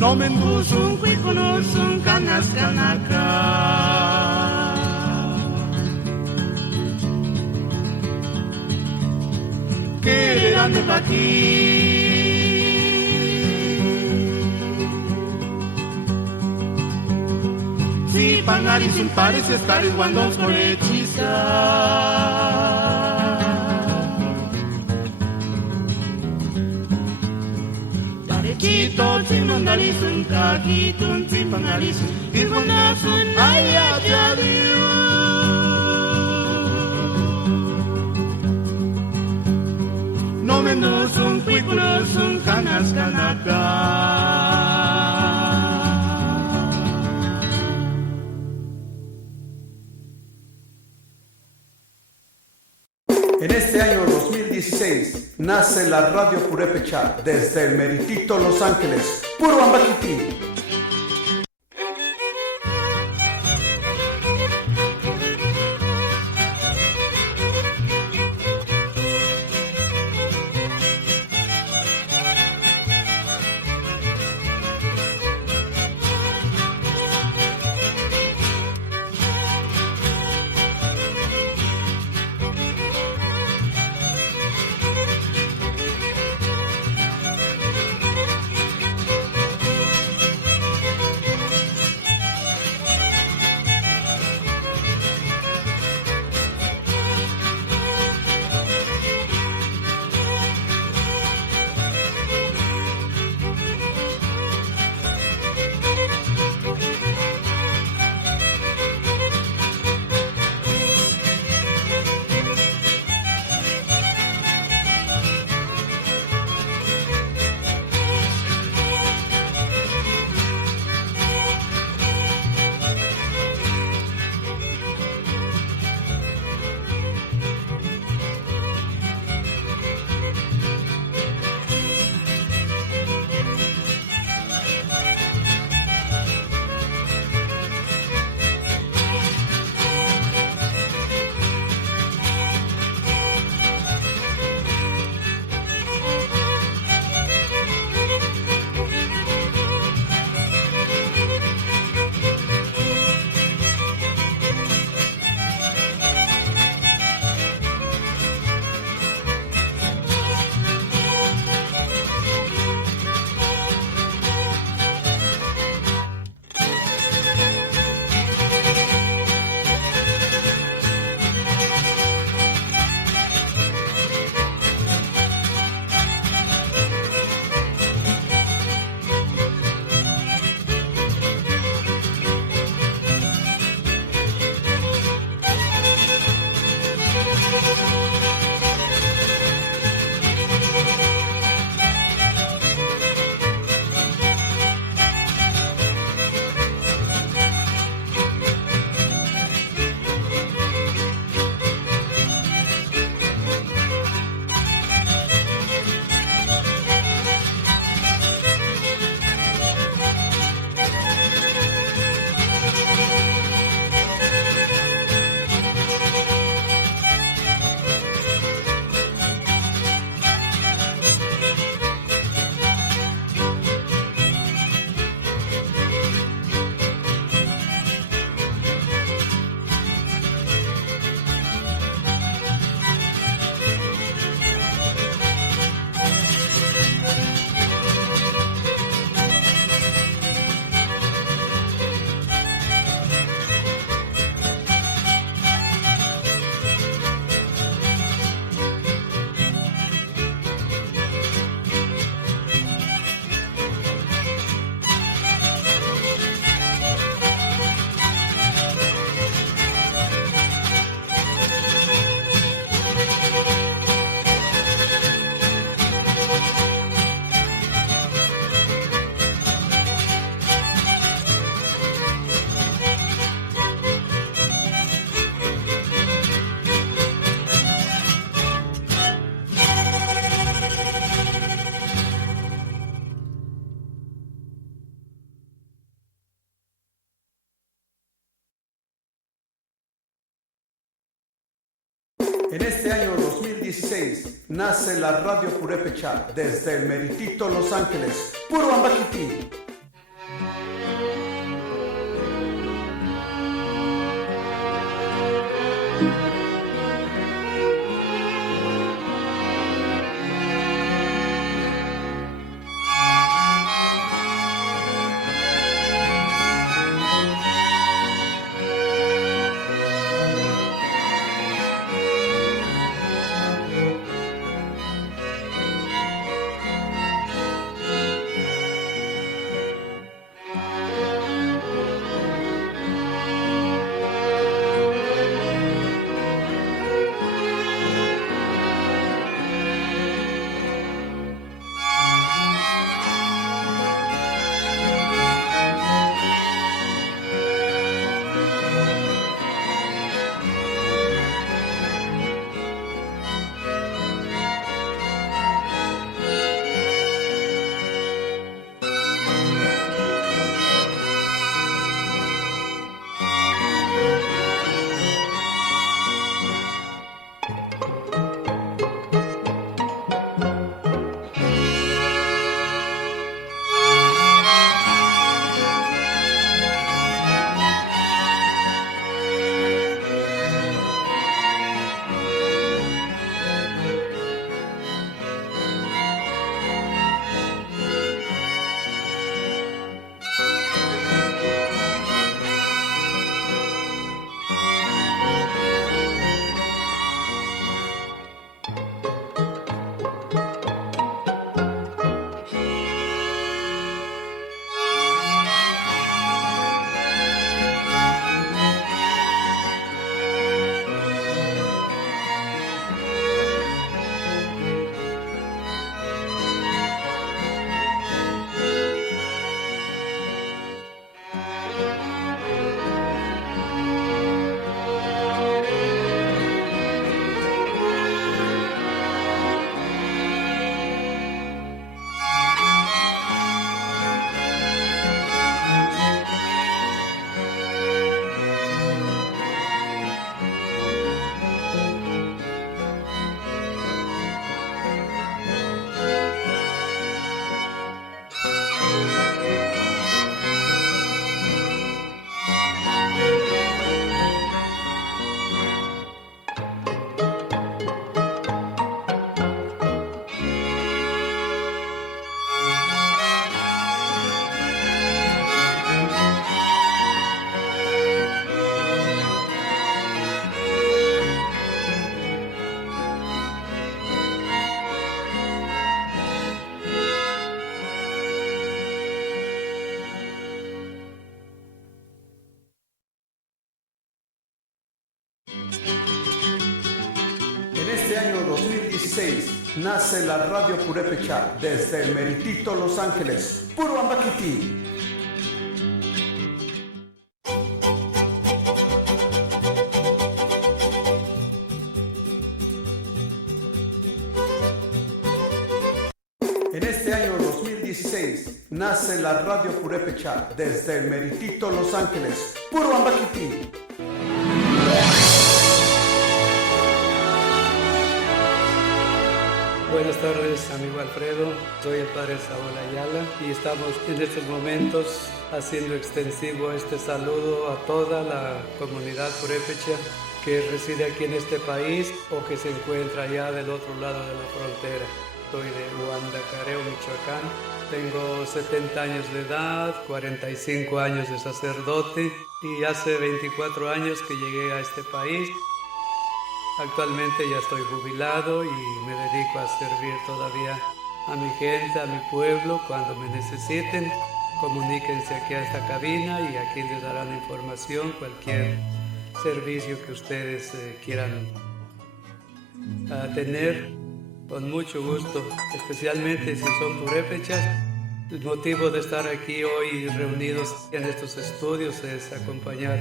No me endusun, cuiconosun, canas canaca. Que grande pa' aquí. Si panari sin pares, estares guandos por hechizar. Quito, simandalisun, kakitun, simpanalisun, irgunasun, ayayadiu. No mendosun, cuiculosun, canas, canaca. En este año 2016 nace la Radio Purépecha desde el meritito Los Ángeles, puro Ambaquiti. En este año 2016 nace la Radio Purépecha desde el meritito Los Ángeles, puro Ambaquiti. En este año 2016 nace la Radio Purépecha desde el meritito Los Ángeles, puro Ambaquiti. En este año 2016 nace la Radio Purépecha desde el meritito Los Ángeles, puro Ambaquiti. Buenas tardes, amigo Alfredo. Soy el padre Saúl Ayala y estamos en estos momentos haciendo extensivo este saludo a toda la comunidad purépecha que reside aquí en este país o que se encuentra allá del otro lado de la frontera. Soy de Huandacareo, Michoacán. Tengo 70 años de edad, 45 años de sacerdote y hace 24 años que llegué a este país. Actualmente ya estoy jubilado y me dedico a servir todavía a mi gente, a mi pueblo. Cuando me necesiten, comuníquense aquí a esta cabina y aquí les darán información, cualquier servicio que ustedes quieran tener, con mucho gusto, especialmente si son purépechas. El motivo de estar aquí hoy reunidos en estos estudios es acompañar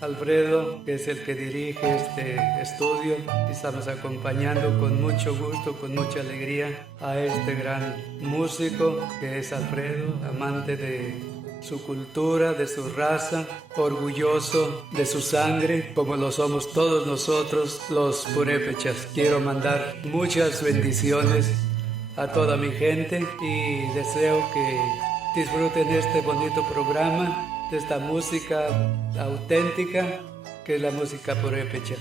a Alfredo, que es el que dirige este estudio. Estamos acompañando con mucho gusto, con mucha alegría a este gran músico que es Alfredo, amante de su cultura, de su raza, orgulloso de su sangre, como lo somos todos nosotros los purépechas. Quiero mandar muchas bendiciones a toda mi gente y deseo que disfruten este bonito programa, de esta música auténtica que es la música purépecha,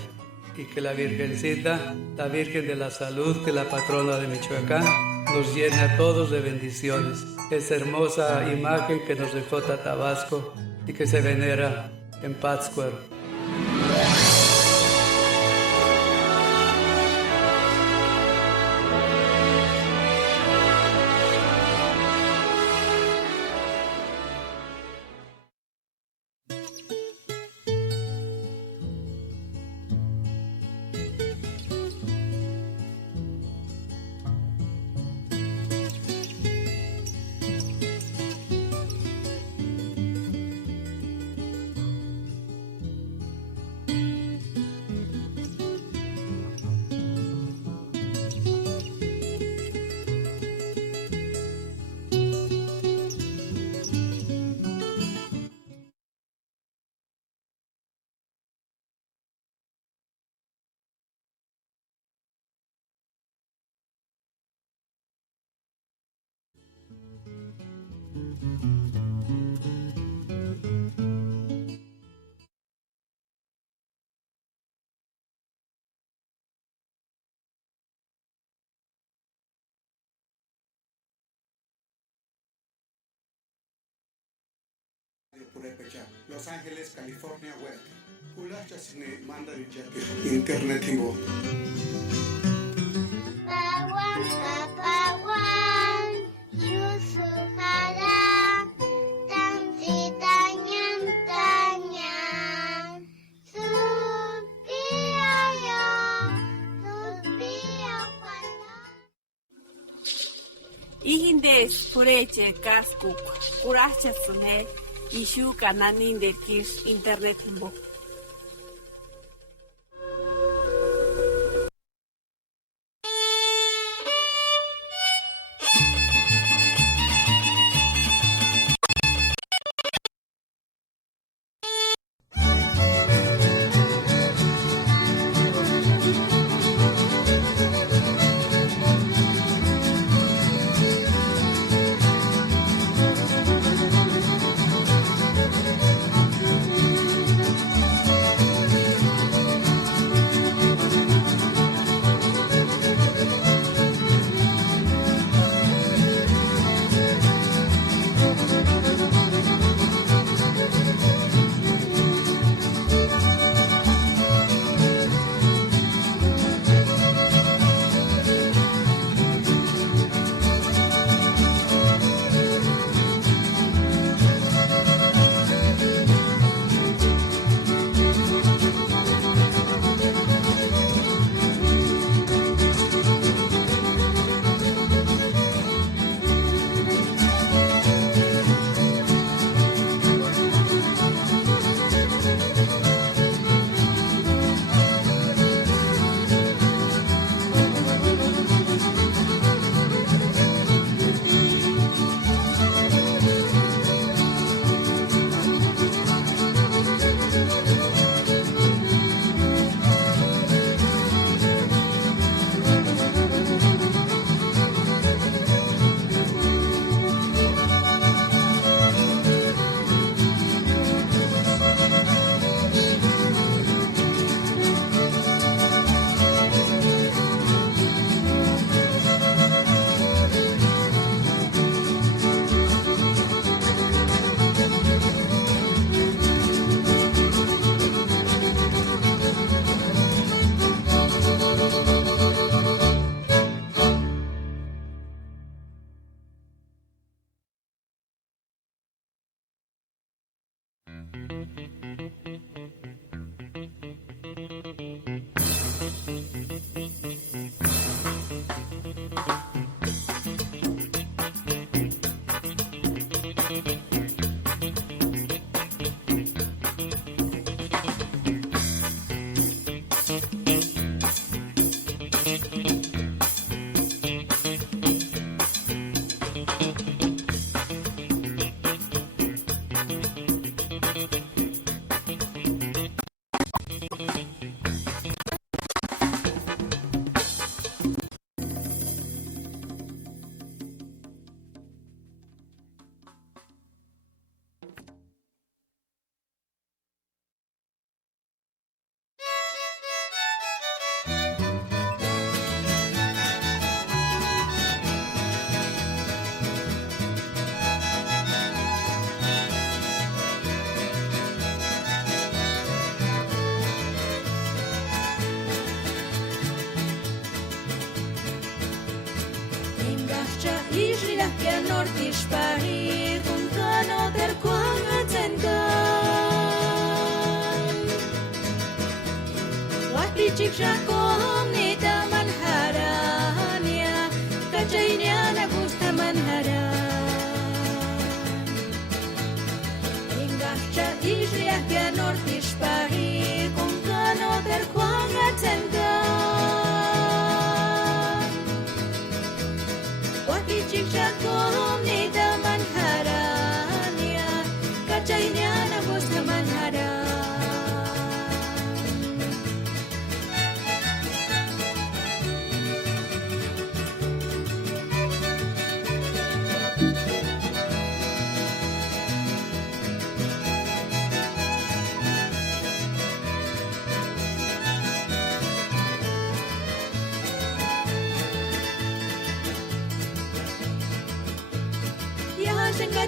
y que la Virgencita, la Virgen de la Salud, que es la patrona de Michoacán, nos llene a todos de bendiciones. Esa hermosa imagen que nos dejó Tatabasco y que se venera en Pátzcuaro. Purépecha, Los Ángeles, California, web. Kulacha sine manda di internet himbo. Pawan pawan yusuhara tansitanyan tanyan supiayo supiakwano. Ihindes pureche kaskuk kuracha sune ishu kananin de kish internet himbo. nortish pari kun kano der kwang atendan Wati chikra kom ni taman harania Kachainya na gusta manharan Ingahcha ishriya que nortish pari kun kano der kwang atendan Wati chikra kom ni taman harania Kachainya na gusta manharan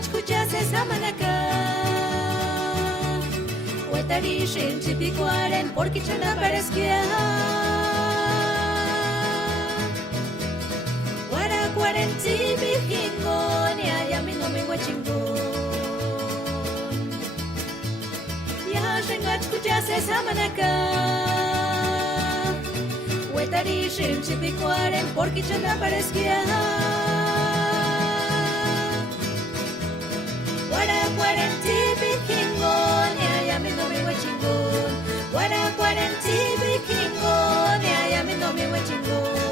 Escuchas esa manaca Wetari shin chipikuaren porque chana pareskia Wara cuarenti bijingon ya yami no me guachingon Ya shin escuchas esa manaca Wetari shin chipikuaren porque chana pareskia Wara cuarenti bikingon ya mi no mi wachingon Wara cuarenti bikingon ya mi no mi wachingon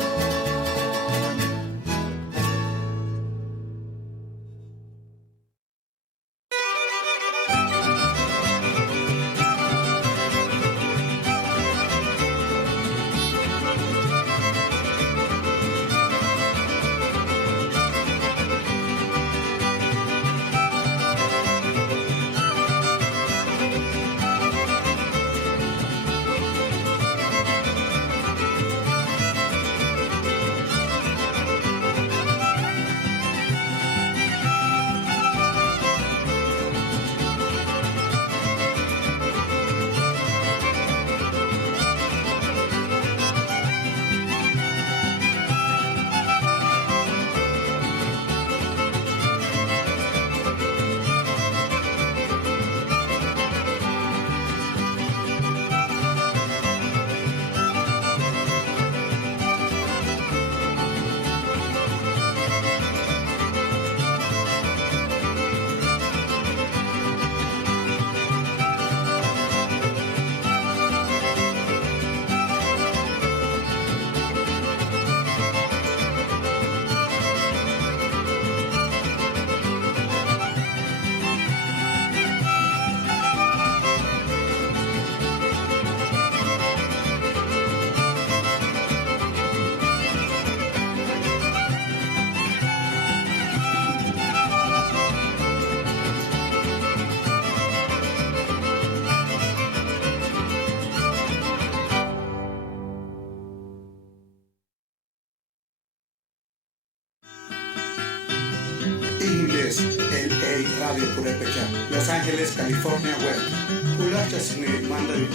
Inglés, LA Radio Purepecha, Los Ángeles, California Web. Kulacha Sine, Manda de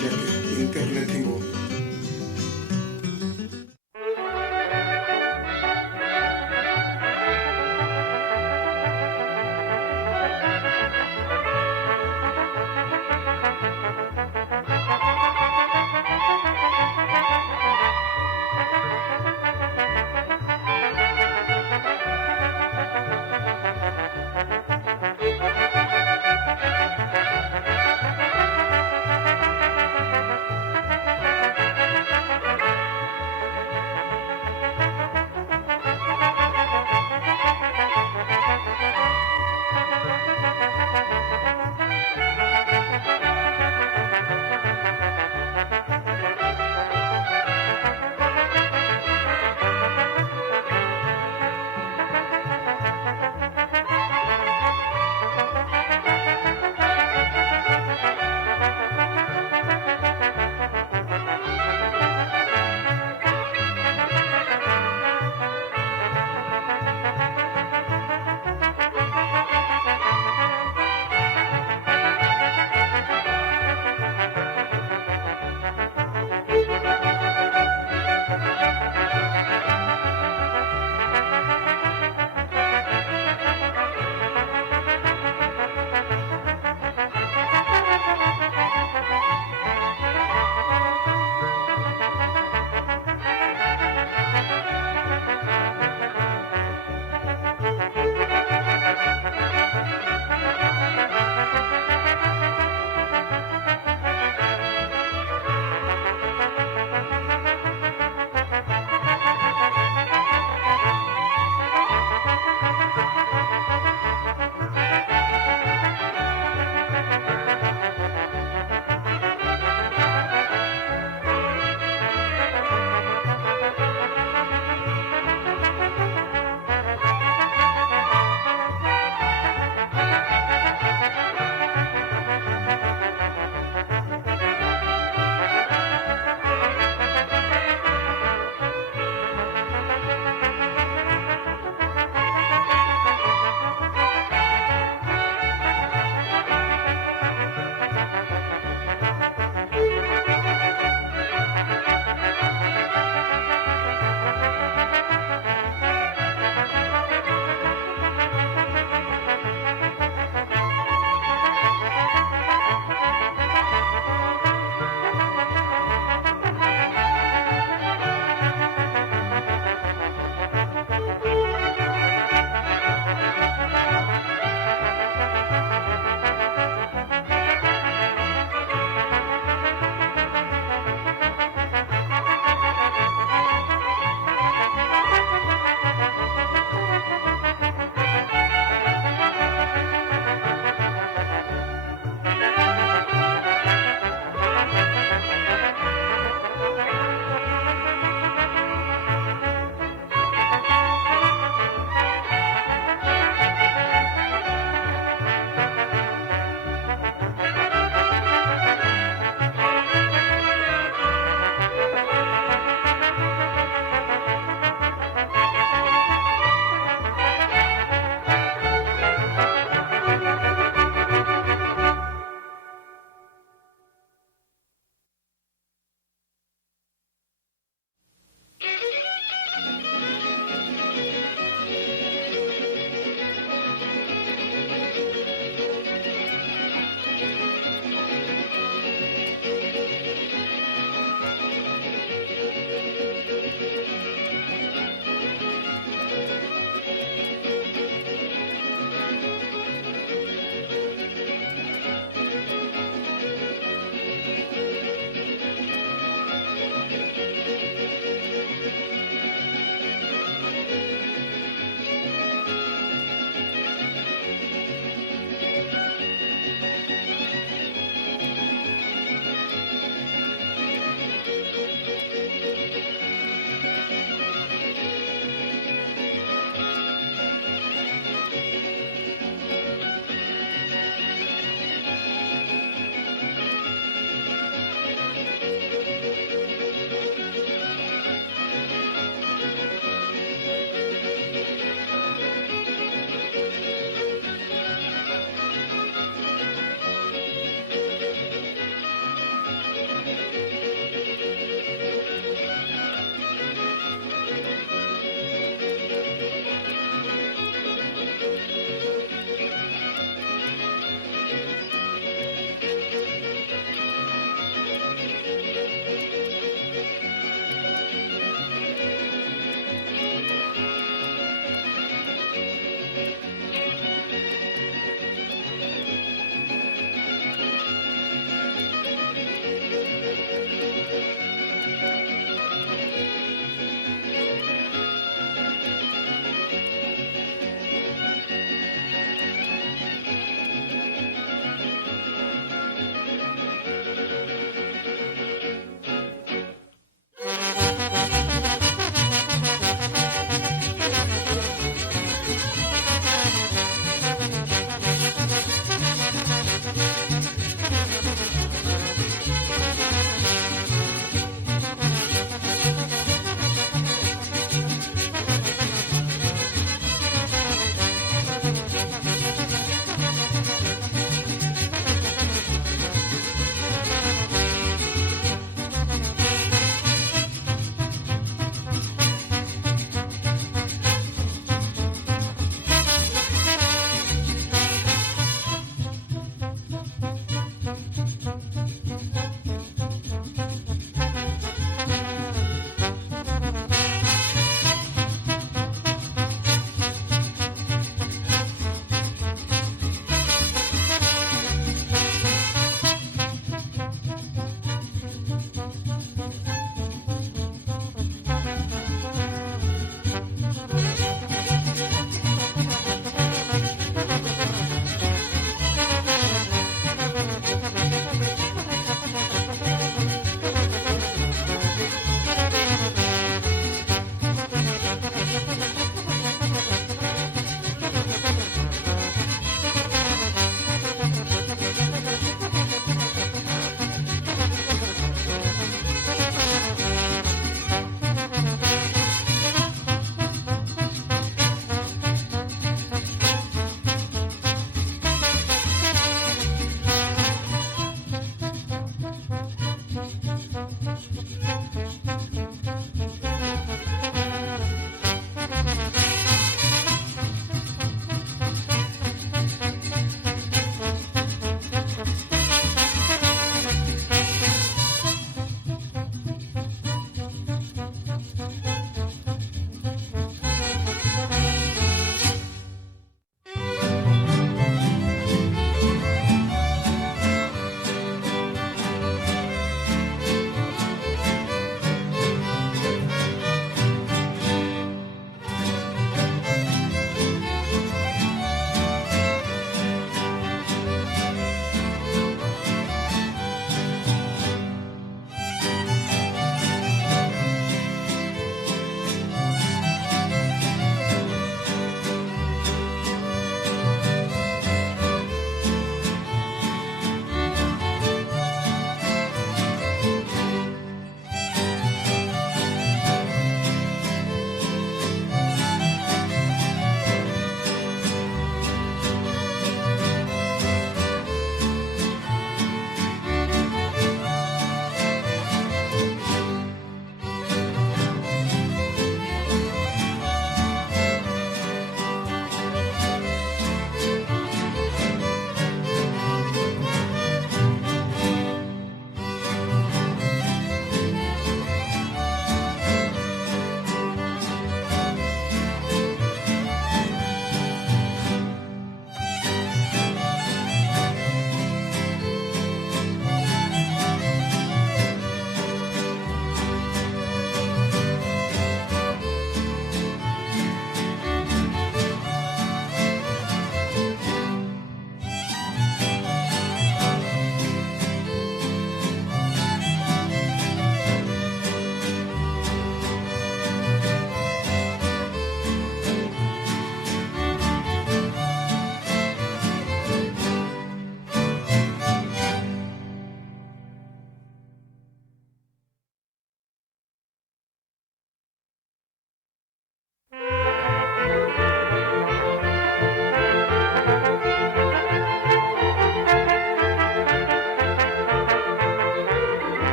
Internet Tigo.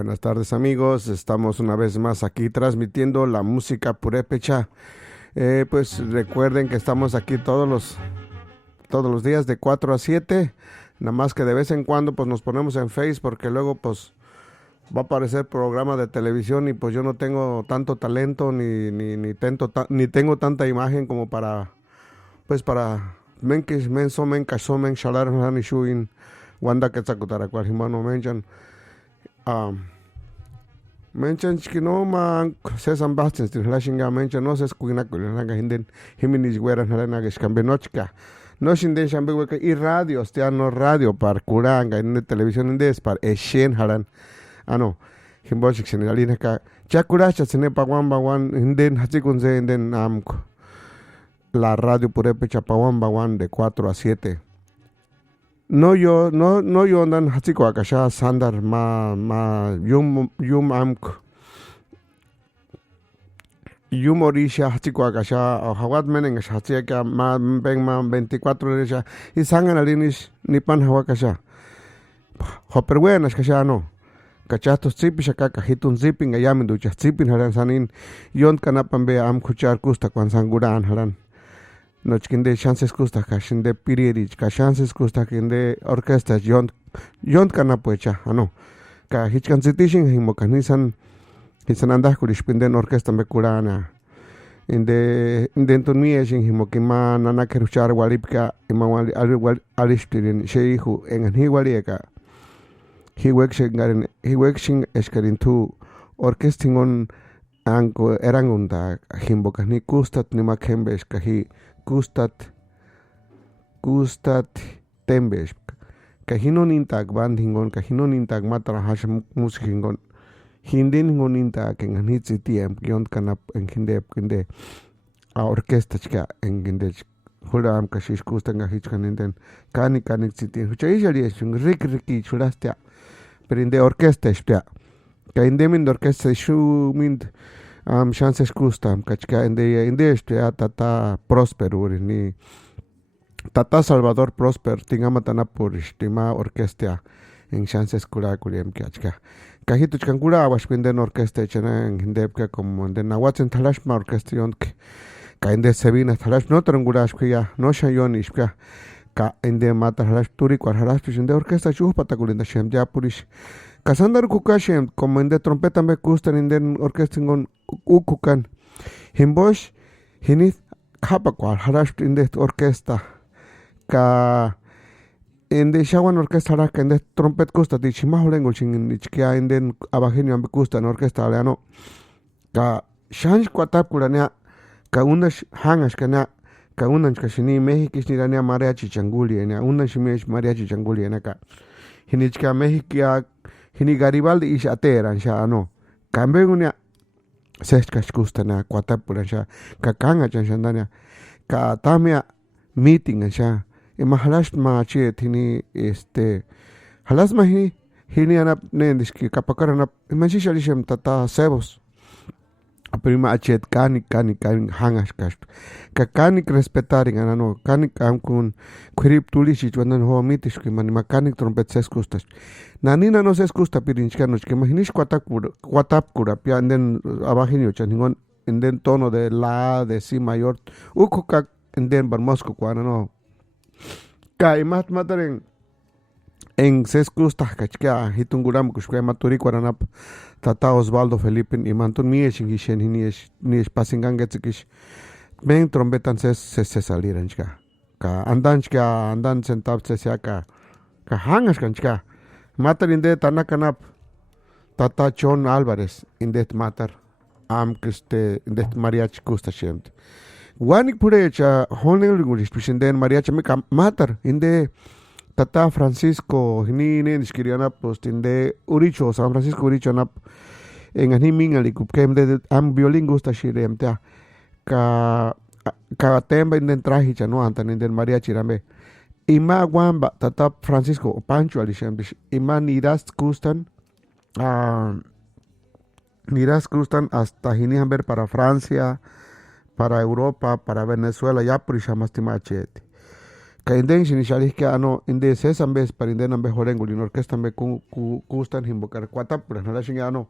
buenas tardes amigos, estamos una vez más aquí transmitiendo la música purépecha. Pues recuerden que estamos aquí todos los días de 4 a 7, nada más que de vez en cuando pues nos ponemos en Face porque luego pues va a aparecer programa de televisión y pues yo no tengo tanto talento ni tengo tanta imagen como para menkis menso menkasomen shalar hani shuin wanda ketzakutara cual himano menchan menchan chkino man sesan bastens tin hlashinga menchan no ses kuina kulanga hinden himinis gueras nalana geskambenochka no shinden shambe weka y radio stiano radio par kuranga en televisión indes par eshen haran ano himbochik sinalina ka chakuracha sene pagwan hinden hachikunze hinden amko la radio purépecha Pawan de 4 a 7. No yo andan hatiko akasha sandar ma yum amk yum orisha hatiko akasha hawat meneng hatsia ka ma beng ma 24 resha y sangan alinis nipan hawakasha hoperwenas kasha no kachatos zipisha kaka hitun ziping ayamin ducha zipin haran sanin yont kanapan be am kuchar kusta kwan sanguran haran nochkinde chances kusta kashinde pirierich ka chances kusta kinde orquestas yont kana puecha ano ka hichkan sitishin himokanisan hisananda kurishpinden orquesta mekurana inde tunmieshin himokima nana keruchar walipka imawali alishtirin sheihu engan hiwalieka hiwekshin eskarin tu orkestingon anko erangunda himbokani kustat ni makembesh kahi kustat tembesh kahinon intag bandingon kahinon intag matra hash musikingon hindin ngon intag engan hitzitiem giont kanap en kinde a orkesta chka en kinde hulam kashish kustanga hichkan inden kani tsitin huchaishali eshun riki chulastia pero inde orkesta espia ka indemin orkesta shumind chances kustam kachka inde espia tata prosper ni tata Salvador Prosper tingama tanapur estima orkesta en chances kura kuriem kachka kahito chkankura awashpinden orkesta chana en hindepka como de nawatsen thalashma orkesta yonk ka inde sevina thalash no trangura ashkia no shayon ishka ka inde mata halash turi kwar halash inde orkesta chuh patakulinda shem japurish kasandar kukashem como inde trompeta me kustan inde orkestingon ukukan himbosh hinith khapa kwar halash inde orkesta ka inde shawan orkesta halash inde trompet kusta ti chimahulengol chingin ichkia inde abagenio ambe kustan orkesta aleano ka shanj kwatap kurania ka unash hangash kana ka unan kashini mexikis ni rania mariachi changuli ena unan shimesh mariachi changuli ena ka hinichka mexikia hini Garibaldi ish ateran sha ano kambe unia seshkash kustana kwatapura sha ka kanga chanshandania ka tamia meeting sha imahalash ma che thini halas ma hini ana nendiski kapakarana imashishalishem tata sebos prima achet kanik hangash kast ka kanik respetaring anano kanik amkun khirip tulishi chwandan ho mitish ki man mekanik trompet ses kustas nanina no ses kusta pirinchkanos que imaginish kwatap kura pianden abajinio chaningon en den tono de la de si mayor ukuka en den barmosco kwanano ka imat mataren en ses kustas kachka hitunguram kushkwa maturi kwaranap tata Osvaldo Felipe y mantun mieshin gishen ni pasingan getzikish men trompetan ses saliran chka ka andan sentap se ka hangas kanchka matar inde tanakanap tata John Álvarez indet matar am kiste indet mariachi kusta shemt wanik purecha honel gulish pisinden mariachi me matar inde tata Francisco hini nishkiriana post inde Uricho San Francisco Uricho nap en ani mingali kupkem de am violin gusta shiremta ka temba inden trahi chano antan inden mariachi rambe ima wamba tata Francisco Pancho alishem ima niras gustan hasta hini hamber para Francia, para Europa, para Venezuela ya purisha mastimachete Kaindeng sinishali que ano inde sesan vez para inde nambe jorengo lin orquesta me kustan invocar cuatapura no la chingano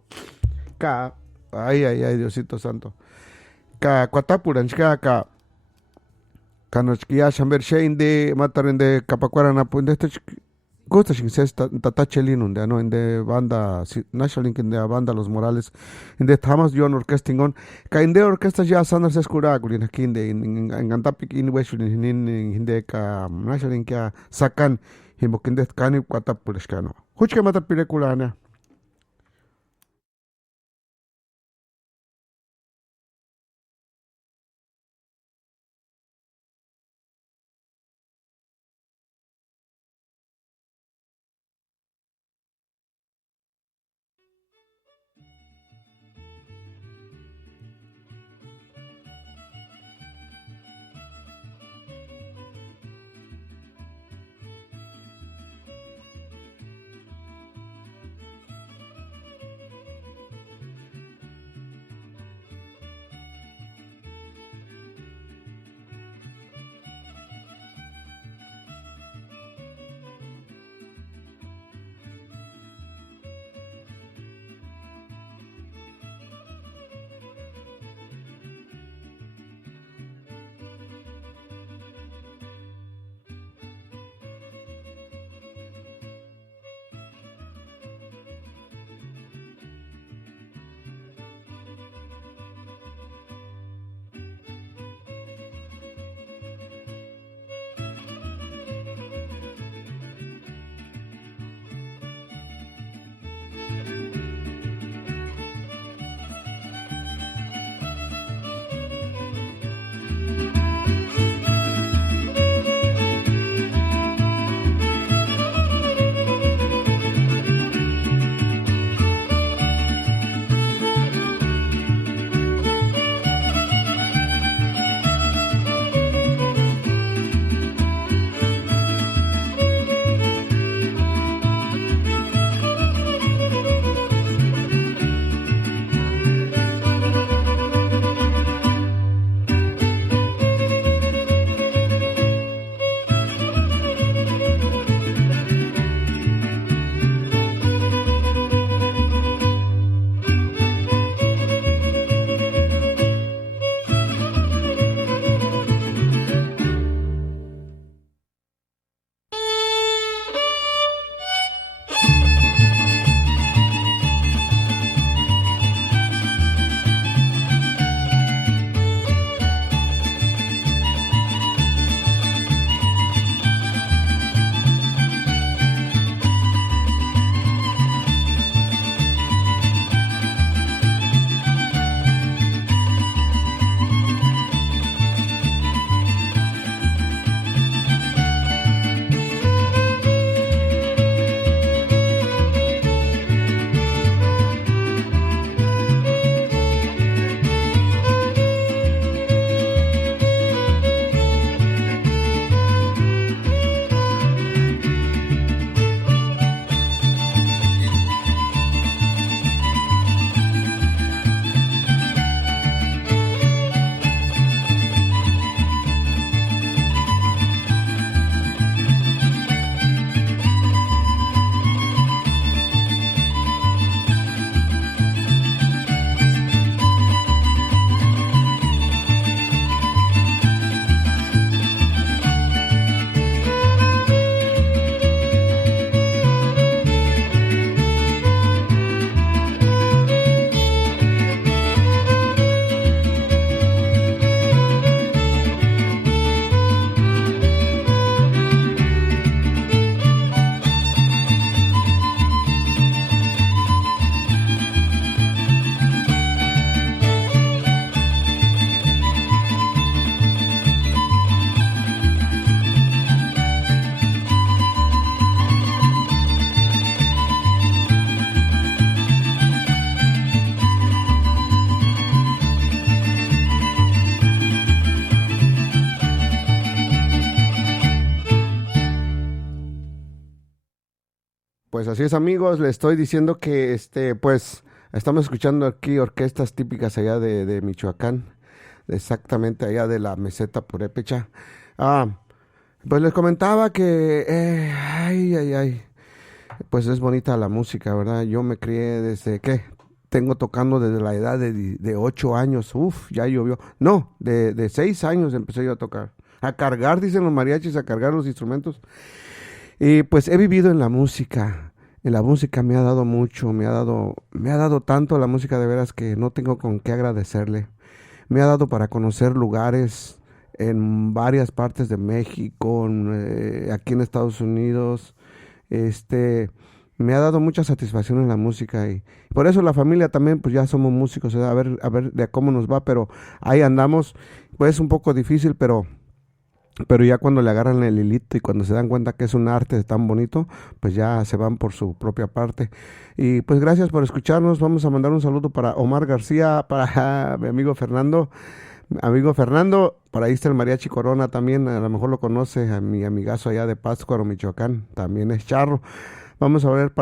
ka ay Diosito santo ka cuatapura ka kanochkia chamber she inde matarende kapacuara na punde este gusta sin sesta tatachelin unde no inde banda national inde banda Los Morales inde tamas yo orquesta ingon ka inde orquesta ya sanar se escura gulin aquí inde en gantapik in weshun inde ka national que sacan himokinde kani cuatapureskano huchke mata película. Pues así es, amigos, les estoy diciendo que pues estamos escuchando aquí orquestas típicas allá de Michoacán, exactamente allá de la meseta purépecha. Pues les comentaba que, pues es bonita la música, ¿verdad? Yo me crié desde, tengo tocando desde la edad de 8 años, ya llovió. No, de 6 años empecé yo a tocar. A cargar, dicen los mariachis, a cargar los instrumentos. Y pues he vivido en la música. En la música me ha dado mucho, me ha dado tanto la música de veras que no tengo con qué agradecerle. Me ha dado para conocer lugares en varias partes de México, aquí en Estados Unidos. Me ha dado mucha satisfacción en la música y por eso la familia también, pues ya somos músicos, a ver de cómo nos va, pero ahí andamos. Pues un poco difícil, pero ya cuando le agarran el hilito y cuando se dan cuenta que es un arte tan bonito, pues ya se van por su propia parte. Y pues gracias por escucharnos. Vamos a mandar un saludo para Omar García, para mi amigo Fernando, para ahí está el Mariachi Corona también, a lo mejor lo conoce, a mi amigazo allá de Pátzcuaro, Michoacán, también es charro. Vamos a ver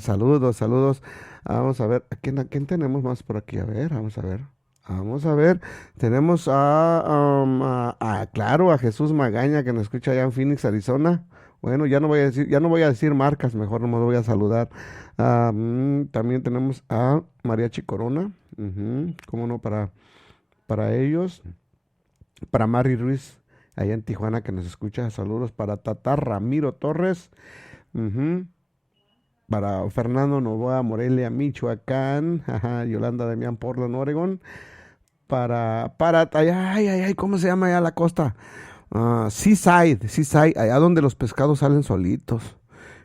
saludos. Vamos a ver, ¿a quién tenemos más por aquí? A ver, vamos a ver, tenemos claro, a Jesús Magaña que nos escucha allá en Phoenix, Arizona. Bueno, ya no voy a decir marcas, mejor no me voy a saludar. También tenemos a Mariachi Corona, cómo no, para ellos, para Mari Ruiz allá en Tijuana que nos escucha, saludos para Tata Ramiro Torres, para Fernando Novoa Morelia, Michoacán, Yolanda Damián Portland, Oregon, para ¿cómo se llama allá la costa? Seaside, allá donde los pescados salen solitos.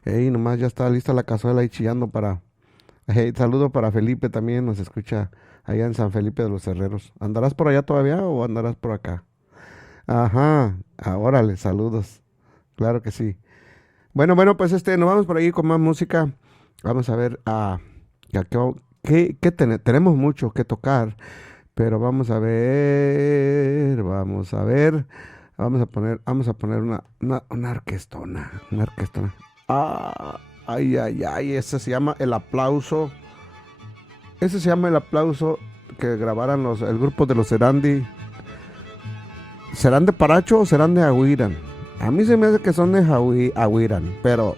Nomás ya está lista la cazuela ahí chillando saludo para Felipe también, nos escucha allá en San Felipe de los Herreros. ¿Andarás por allá todavía o andarás por acá? Órale, saludos. Claro que sí. Bueno, pues nos vamos por ahí con más música. Vamos a ver, tenemos mucho que tocar, pero vamos a poner una orquestona. Ese se llama El Aplauso. Ese se llama El Aplauso que grabaran el grupo de los Serandi. ¿Serán de Paracho o serán de Ahuirán? A mí se me hace que son de Ahuirán, pero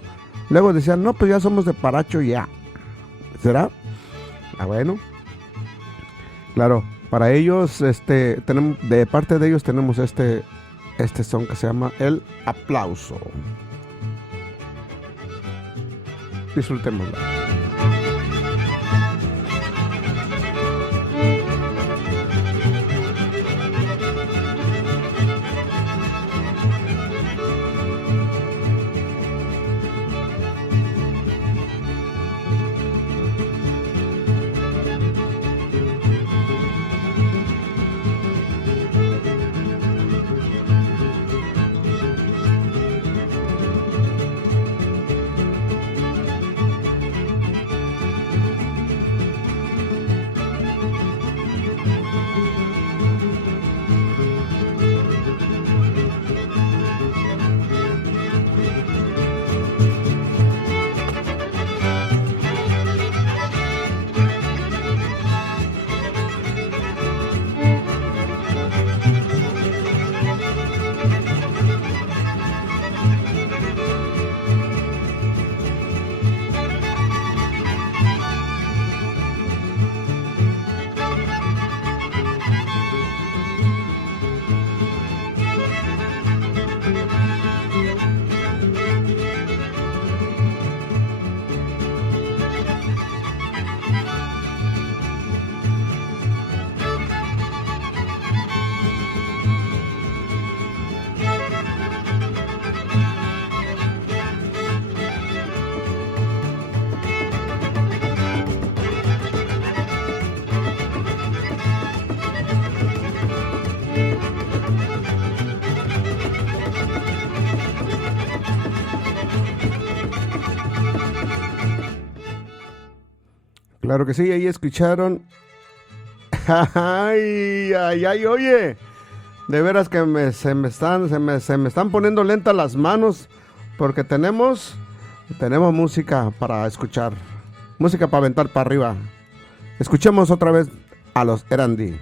luego decían, no, pues ya somos de Paracho ya. ¿Será? Bueno. Claro, para ellos, tenemos, de parte de ellos tenemos este son que se llama El Aplauso. Disfrutémoslo. Claro que sí, ahí escucharon. Ay, oye. De veras que se me están poniendo lentas las manos porque tenemos música para escuchar. Música para aventar para arriba. Escuchemos otra vez a los Erandi.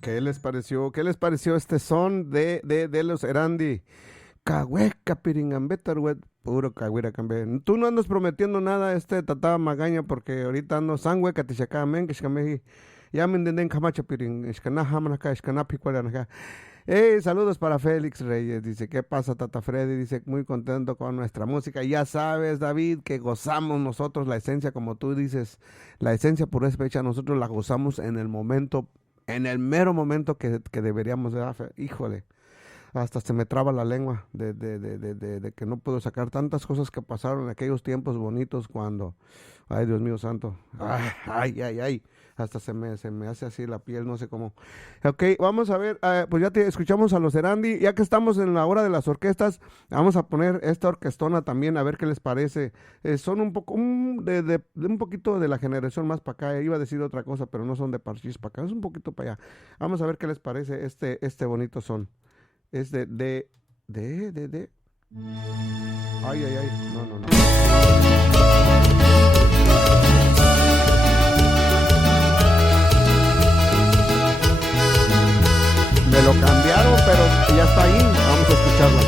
¿Qué les pareció? ¿Qué les pareció este son de los Erandi? Cahueca, piringambetarwet, puro cahuira cambe. Tú no andas prometiendo nada, tataba magaña, porque ahorita ando sangüeca, tichacamen, que escameji, ya me entienden camacha pirin, escanajamanacá, escanapicuaranacá. Saludos para Félix Reyes, dice, ¿qué pasa, Tata Freddy? Dice, muy contento con nuestra música. Ya sabes, David, que gozamos nosotros la esencia, como tú dices, la esencia purépecha, nosotros la gozamos en el momento, en el mero momento que deberíamos de, híjole, hasta se me traba la lengua de que no puedo sacar tantas cosas que pasaron en aquellos tiempos bonitos cuando, ay, Dios mío santo, ay, hasta se me hace así la piel, no sé cómo. Ok, vamos a ver, pues ya escuchamos a los Erandi, ya que estamos en la hora de las orquestas, vamos a poner esta orquestona también, a ver qué les parece. Son un poco, de un poquito de la generación más para acá, iba a decir otra cosa, pero no son de Parchís para acá, es un poquito para allá. Vamos a ver qué les parece este bonito son. Es de. Ay, no. Me lo cambiaron, pero ya está ahí. Vamos a escucharla.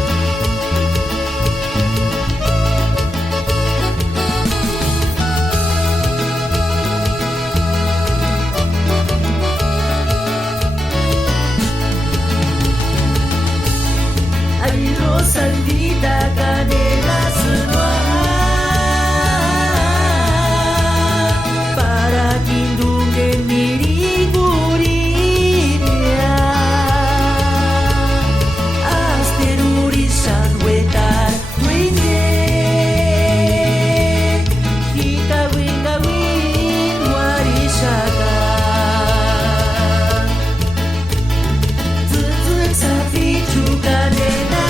Ay, Rosaldita, canela, para Kindungue, Miriguriria, Asteruri, Sanhuetar, Huine, Hikawin, Warishaga, Zuzuk, Safi, Chukanela,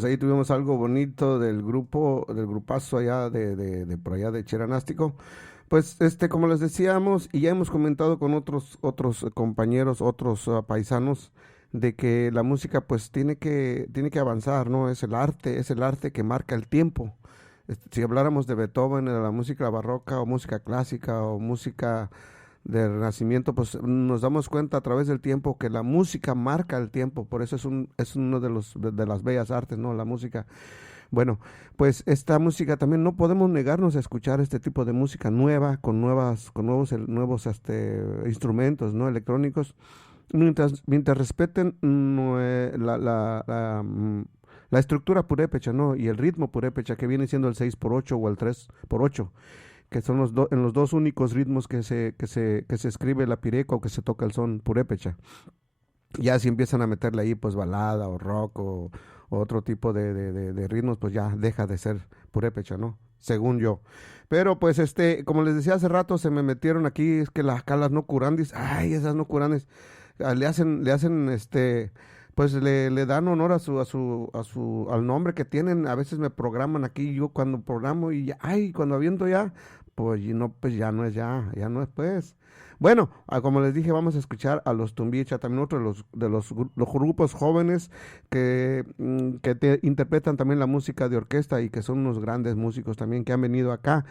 pues ahí tuvimos algo bonito del grupazo allá de por allá de Cheranástico. Pues como les decíamos, y ya hemos comentado con otros compañeros, otros paisanos, de que la música pues tiene que avanzar, ¿no? Es el arte que marca el tiempo. Si habláramos de Beethoven, de la música barroca o música clásica o música del Renacimiento, pues nos damos cuenta a través del tiempo que la música marca el tiempo. Por eso es uno de las bellas artes, ¿no? La música. Bueno, pues esta música también no podemos negarnos a escuchar este tipo de música nueva, con nuevos instrumentos, ¿no? Electrónicos, mientras respeten la estructura purépecha, ¿no? Y el ritmo purépecha, que viene siendo el 6x8 o el 3x8, que son en los dos únicos ritmos que se escribe la pireca o que se toca el son purépecha. Ya si empiezan a meterle ahí pues balada o rock o otro tipo de ritmos, pues ya deja de ser purépecha, ¿no? Según yo. Pero pues como les decía hace rato, se me metieron aquí, es que las no curandis, ay, esas no curandis, le hacen pues le dan honor al nombre que tienen. A veces me programan aquí, yo cuando programo y cuando aviento ya, pues ya no es pues. Bueno, como les dije, vamos a escuchar a los Tumbicha, también otro de los grupos jóvenes que interpretan también la música de orquesta y que son unos grandes músicos también, que han venido acá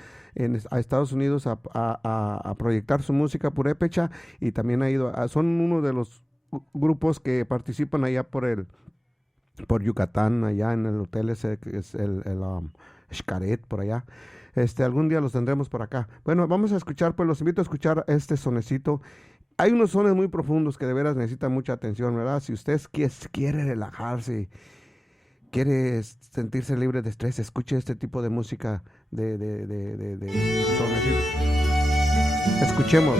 a Estados Unidos a proyectar su música purépecha, y también son uno de los grupos que participan allá por Yucatán, allá en el hotel ese que es el Xcaret, por allá. Algún día los tendremos por acá. Bueno, vamos a escuchar, pues los invito a escuchar este sonecito. Hay unos sones muy profundos que de veras necesitan mucha atención, ¿verdad? Si usted quiere relajarse, quiere sentirse libre de estrés, escuche este tipo de música de sonecitos. Escuchemos.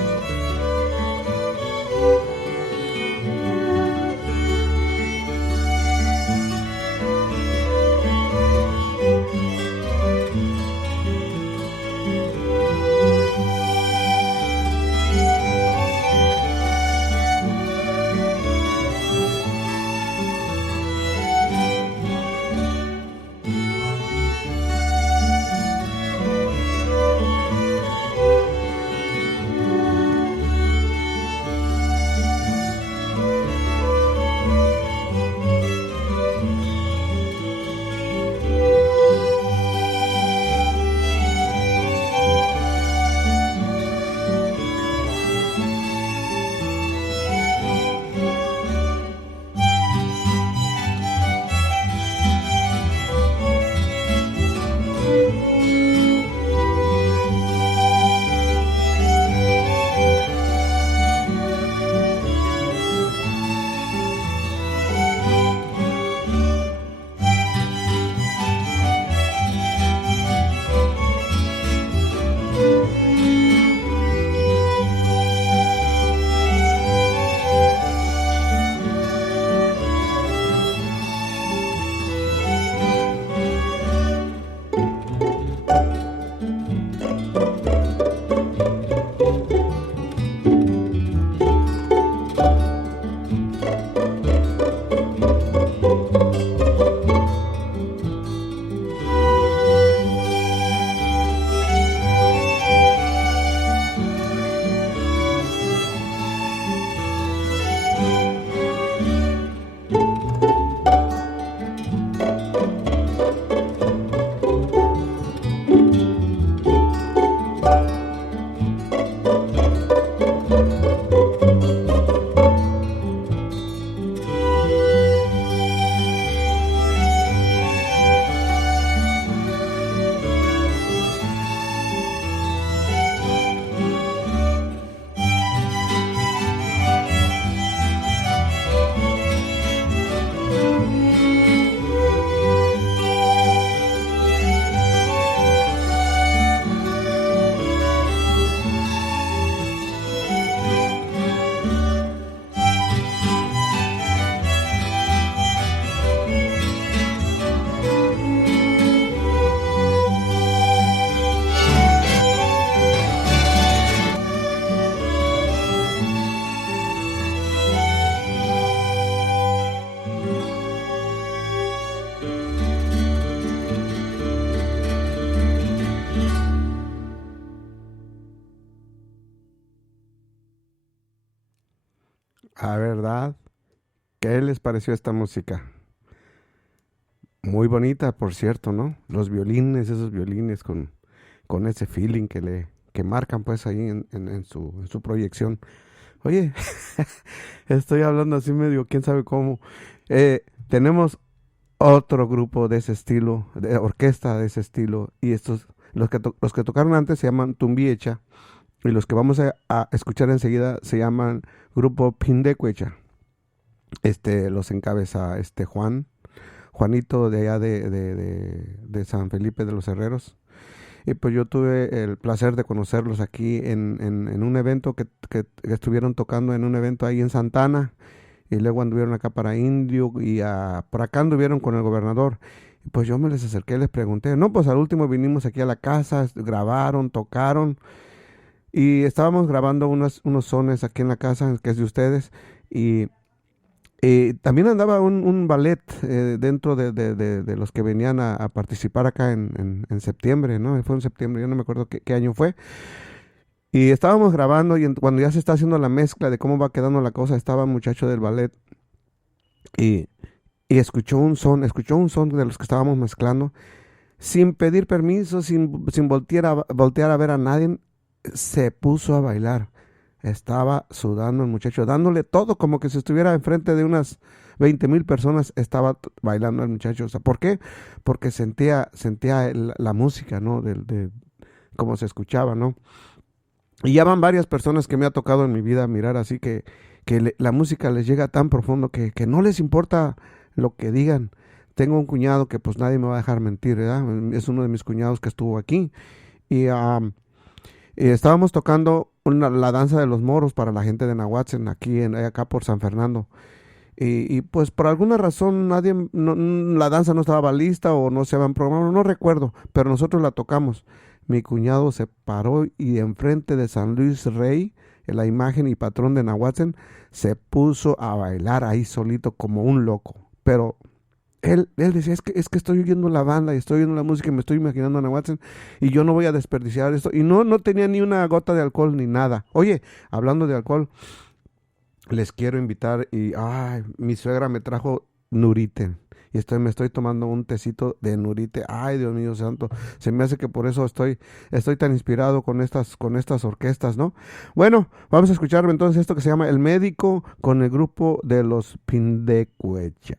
La verdad, ¿qué les pareció esta música? Muy bonita, por cierto, ¿no? Los violines, esos violines con ese feeling que marcan pues ahí en su proyección. Oye, estoy hablando así medio, quién sabe cómo. Tenemos otro grupo de ese estilo, de orquesta de ese estilo, y estos, los que tocaron antes se llaman Tumbiecha, y los que vamos a escuchar enseguida se llaman Grupo Pindecuecha. Los encabeza Juanito de allá de San Felipe de los Herreros. Y pues yo tuve el placer de conocerlos aquí en un evento que estuvieron tocando en un evento ahí en Santana, y luego anduvieron acá para Indio, y por acá anduvieron con el gobernador. Y pues yo me les acerqué, les pregunté, no, pues al último vinimos aquí a la casa, grabaron, tocaron, y estábamos grabando unos sones aquí en la casa, que es de ustedes, y también andaba un ballet dentro de los que venían a participar acá en septiembre, ¿no? Fue en septiembre, yo no me acuerdo qué año fue. Y estábamos grabando, y cuando ya se está haciendo la mezcla de cómo va quedando la cosa, estaba un muchacho del ballet y escuchó un son de los que estábamos mezclando, sin pedir permiso, sin voltear a ver a nadie, se puso a bailar. Estaba sudando el muchacho, dándole todo, como que si estuviera enfrente de unas 20,000 personas, estaba bailando el muchacho. O sea, ¿por qué? Porque sentía la música, ¿no? De cómo se escuchaba, ¿no? Y ya van varias personas que me ha tocado en mi vida mirar así, que la música les llega tan profundo que no les importa lo que digan. Tengo un cuñado que pues nadie me va a dejar mentir, ¿verdad? Es uno de mis cuñados que estuvo aquí. Y estábamos tocando la danza de los moros para la gente de Nahuatzen, acá por San Fernando. Y pues por alguna razón la danza no estaba lista, o no se habían programado, no recuerdo, pero nosotros la tocamos. Mi cuñado se paró y enfrente de San Luis Rey, la imagen y patrón de Nahuatzen, se puso a bailar ahí solito como un loco. Pero él decía, es que estoy oyendo la banda y estoy oyendo la música y me estoy imaginando a Nahuatzen, y yo no voy a desperdiciar esto. Y no tenía ni una gota de alcohol ni nada. Oye, hablando de alcohol, les quiero invitar, y mi suegra me trajo Nurite, y me estoy tomando un tecito de Nurite. Ay, Dios mío santo, se me hace que por eso estoy tan inspirado con estas orquestas, ¿no? Bueno, vamos a escuchar entonces esto que se llama El Médico, con el grupo de los Pindecuecha.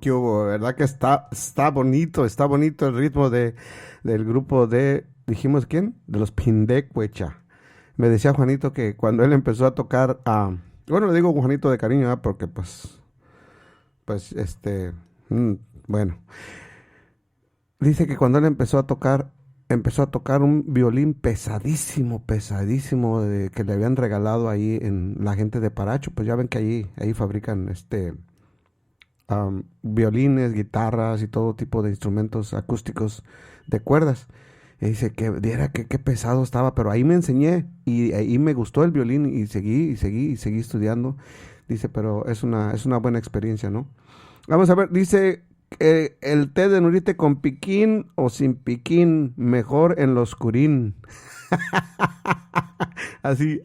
¿Qué hubo? ¿Verdad que está bonito el ritmo del grupo dijimos ¿quién? De los Pindecuecha. Me decía Juanito que cuando él empezó a tocar, bueno, le digo Juanito de cariño, ¿verdad? Porque bueno. Dice que cuando él empezó a tocar empezó a tocar un violín pesadísimo, que le habían regalado ahí en la gente de Paracho. Pues ya ven que ahí fabrican violines, guitarras y todo tipo de instrumentos acústicos de cuerdas. Y dice que viera qué pesado estaba, pero ahí me enseñé y ahí me gustó el violín y seguí estudiando. Dice, pero es una buena experiencia, ¿no? Vamos a ver, dice, el té de nurite con piquín o sin piquín, mejor en lo oscurín. así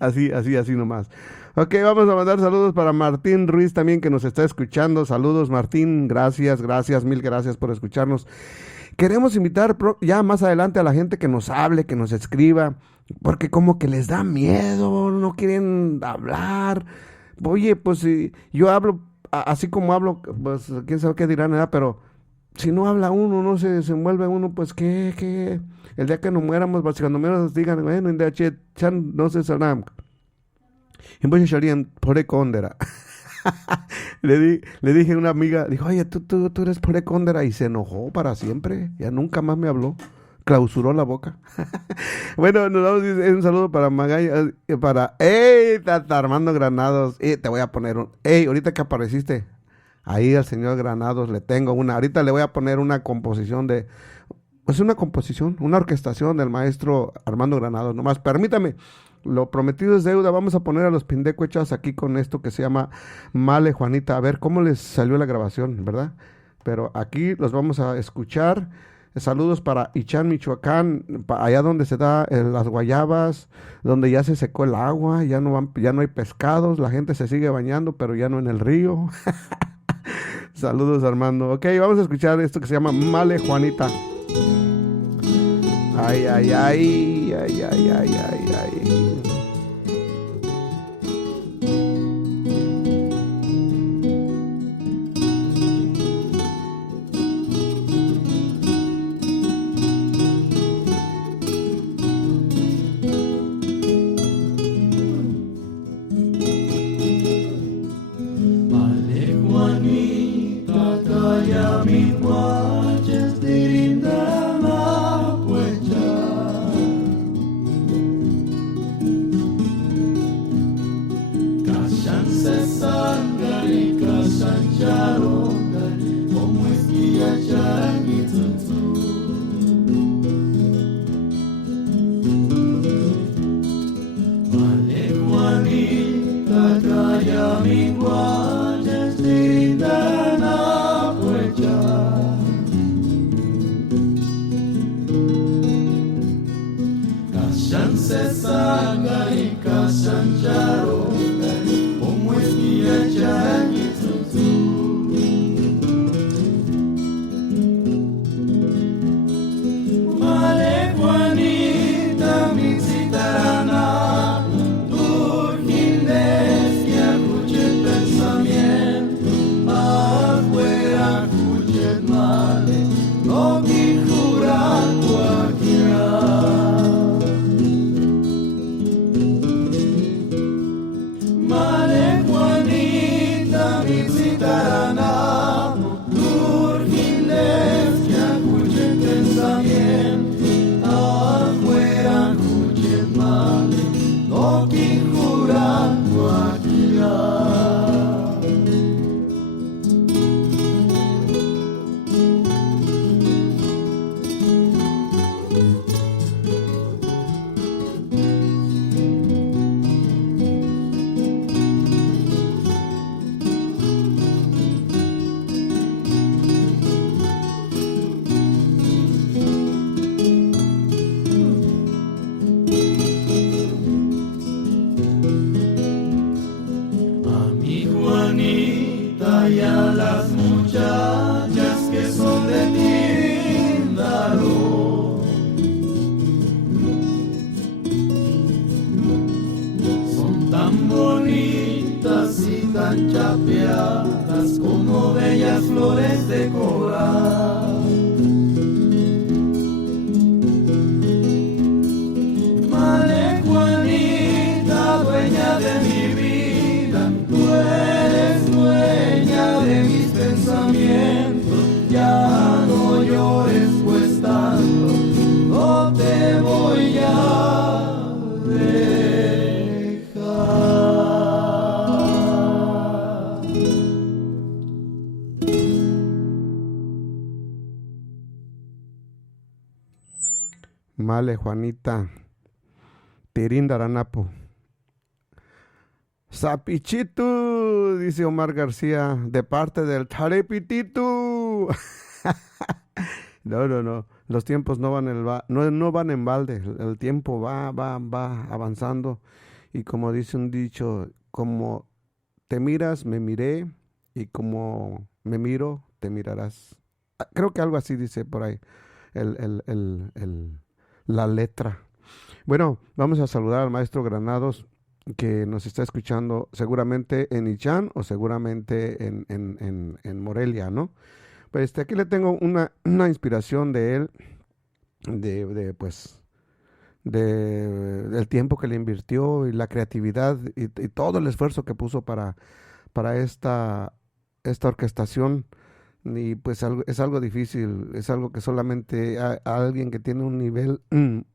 nomás. Ok, vamos a mandar saludos para Martín Ruiz también, que nos está escuchando. Saludos, Martín, gracias, mil gracias por escucharnos. Queremos invitar ya más adelante a la gente que nos hable, que nos escriba, porque como que les da miedo, no quieren hablar. Oye, pues si yo hablo, así como hablo, pues quién sabe qué dirán, ¿verdad? Pero si no habla uno, no se desenvuelve uno, pues ¿qué? El día que nos muéramos, pues cuando menos digan, bueno, en DH, chan, no sé, sanam. Y pues salían por Condera. le dije a una amiga, dijo, oye, tú eres por Condera, y se enojó para siempre, ya nunca más me habló, clausuró la boca. Bueno, nos damos un saludo para Magay, para Tata Armando Granados, te voy a poner ahorita que apareciste, ahí al señor Granados le tengo ahorita le voy a poner una composición una orquestación del maestro Armando Granados, nomás permítame. Lo prometido es deuda. Vamos a poner a los pindecuechas aquí con esto que se llama Male Juanita. A ver cómo les salió la grabación, ¿verdad? Pero aquí los vamos a escuchar. Saludos para Ichán, Michoacán, allá donde se da las guayabas, donde ya se secó el agua, ya no hay pescados, la gente se sigue bañando, pero ya no en el río. Saludos, Armando. Ok, vamos a escuchar esto que se llama Male Juanita. Ay, ay, ay, ay, ay, ay, ay, ay. Male Juanita, calla mi guayas, tirinda ma puecha. Male Juanita, Tirindaranapo. Sapichitu, dice Omar García, de parte del Tarepititu. No. Los tiempos no van en balde. El tiempo va avanzando. Y como dice un dicho, como te miras, me miré. Y como me miro, te mirarás. Creo que algo así dice por ahí la letra. Bueno, vamos a saludar al maestro Granados, que nos está escuchando seguramente en Ichán o seguramente en Morelia, ¿no? Pues aquí le tengo una inspiración de él, del tiempo que le invirtió y la creatividad y todo el esfuerzo que puso para esta orquestación. Y pues es algo difícil, es algo que solamente a alguien que tiene un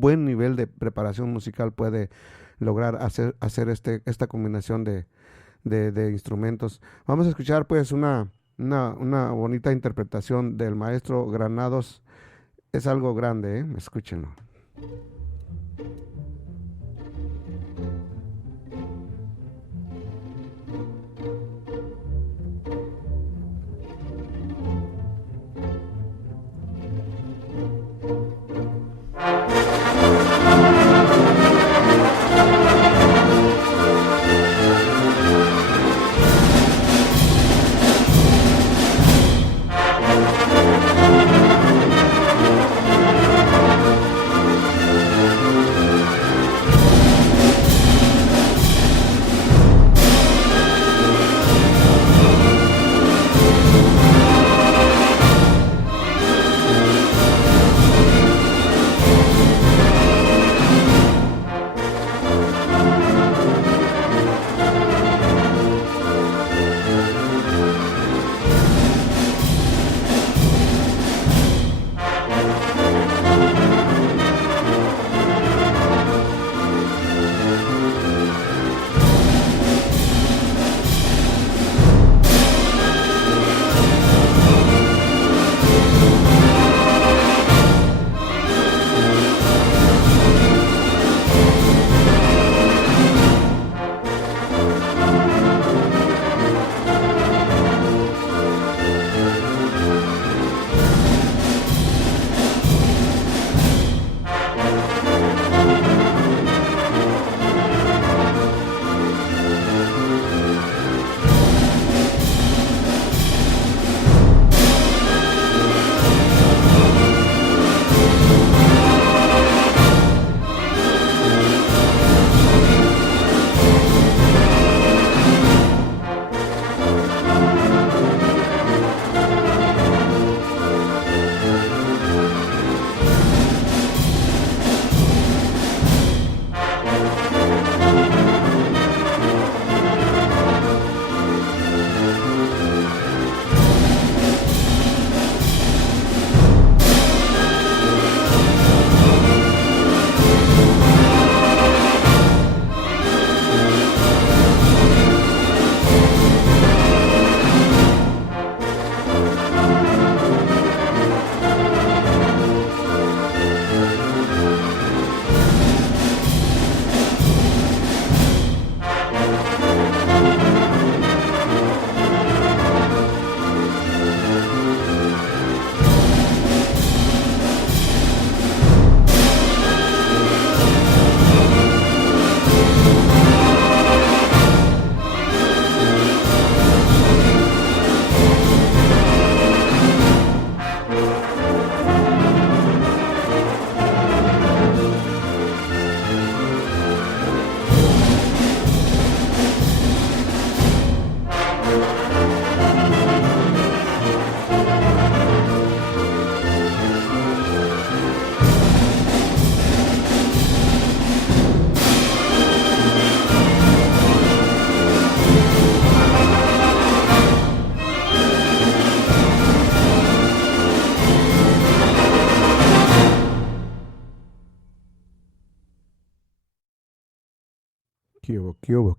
buen nivel de preparación musical puede lograr hacer esta combinación de instrumentos. Vamos a escuchar pues una bonita interpretación del maestro Granados. Es algo grande, escúchenlo.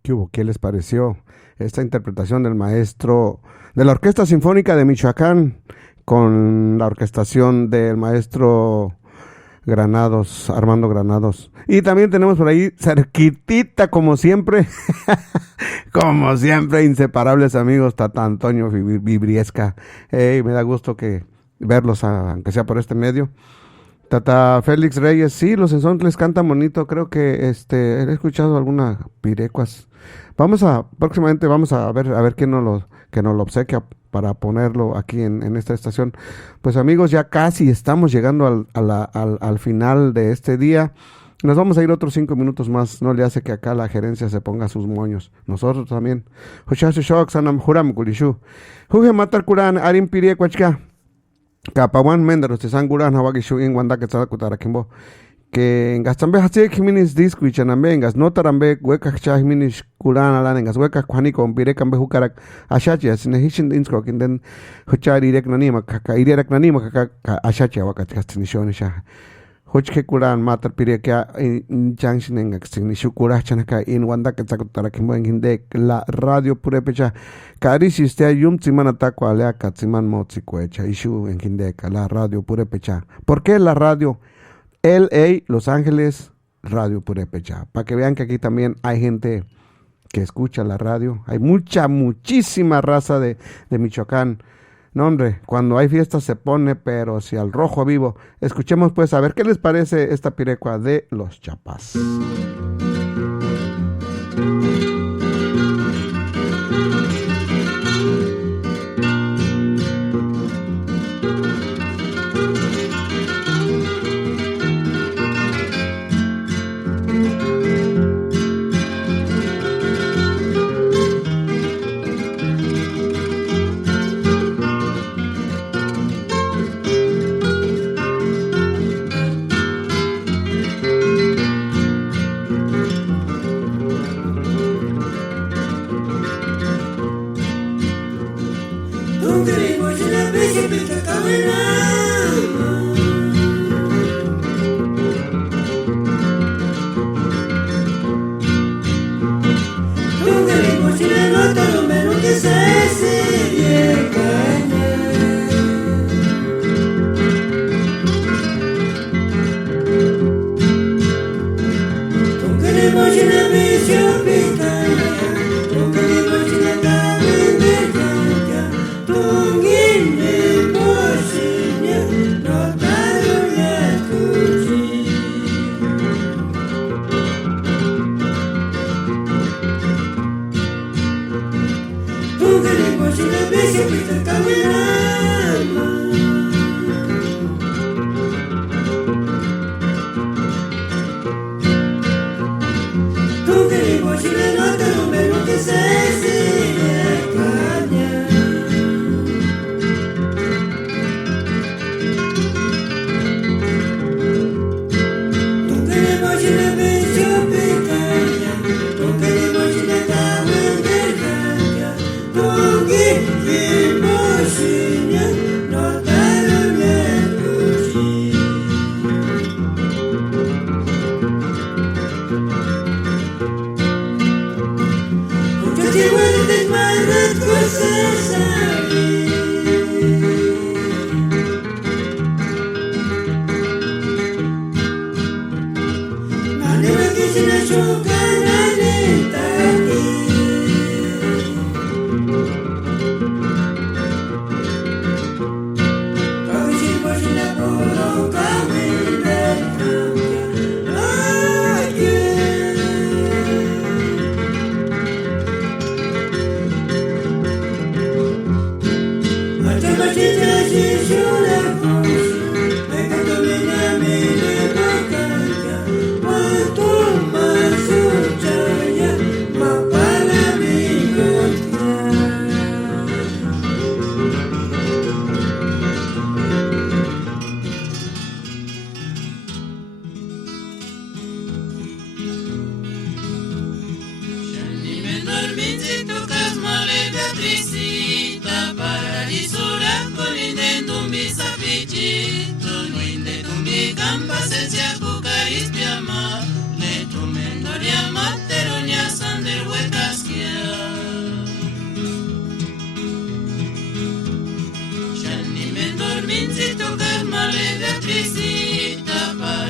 ¿Qué hubo? ¿Qué les pareció esta interpretación del maestro de la Orquesta Sinfónica de Michoacán con la orquestación del maestro Granados, Armando Granados. Y también tenemos por ahí, cerquitita como siempre, inseparables amigos, Tata Antonio Vibriesca. Me da gusto que verlos, aunque sea por este medio. Tata Félix Reyes, sí, los ensontles cantan bonito, creo que he escuchado algunas pirecuas. Próximamente vamos a ver quién nos lo obsequia para ponerlo aquí en esta estación. Pues amigos, ya casi estamos llegando al final de este día. Nos vamos a ir otros 5 minutos más. No le hace que acá la gerencia se ponga sus moños. Nosotros también. Juge matar kuran arin pirecuachka. Kapawan mendaros te sanguran hawagishu in wanda que tsara kutarakimbo que en gastambe hasi kiminis disco y chanambe en gas notarambe hueca chahiminis kuran alan en gas hueca kwani con pire kambe hukarak ashachi asnehishin inskro kinden huchari irek nanima kaka irek nanima kaka ashachi awakat kastinishon sha hochke kuran matar pire que jangshin en gastinishu kura chanaka in wanda que tsara kutarakimbo en hinde la radio purepecha Karisi este yum tzimana taco alea katziman motzikuecha ishu en Jindeca, la radio Purepecha. ¿Por qué la radio LA, Los Ángeles, radio Purepecha? Para que vean que aquí también hay gente que escucha la radio. Hay muchísima raza de Michoacán. No, hombre, cuando hay fiestas se pone, pero si al rojo vivo. Escuchemos pues a ver qué les parece esta pirecua de Los Chapas. Minzi tocas male Beatricita para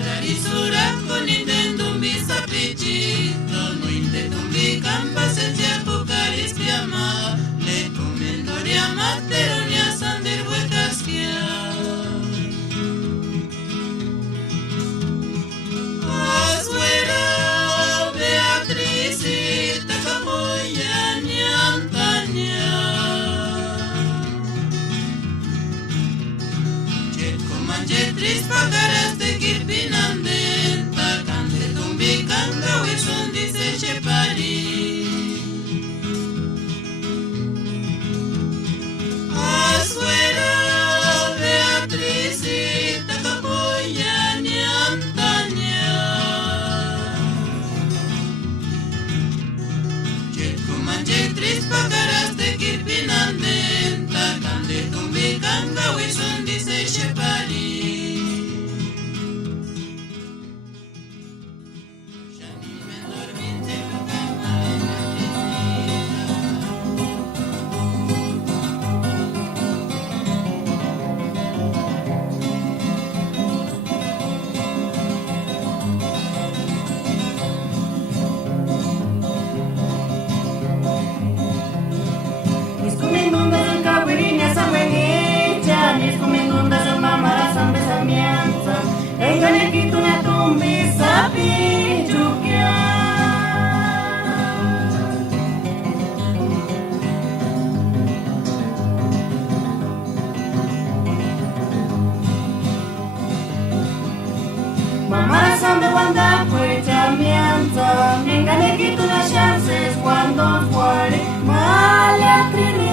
Mamá sabe wanda pues chamianza, mengane quito las chances cuando fuere mala trinita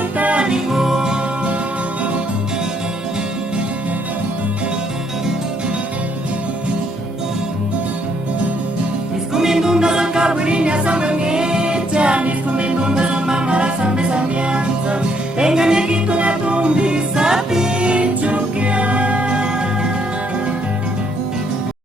comiendo una cabrina, sabe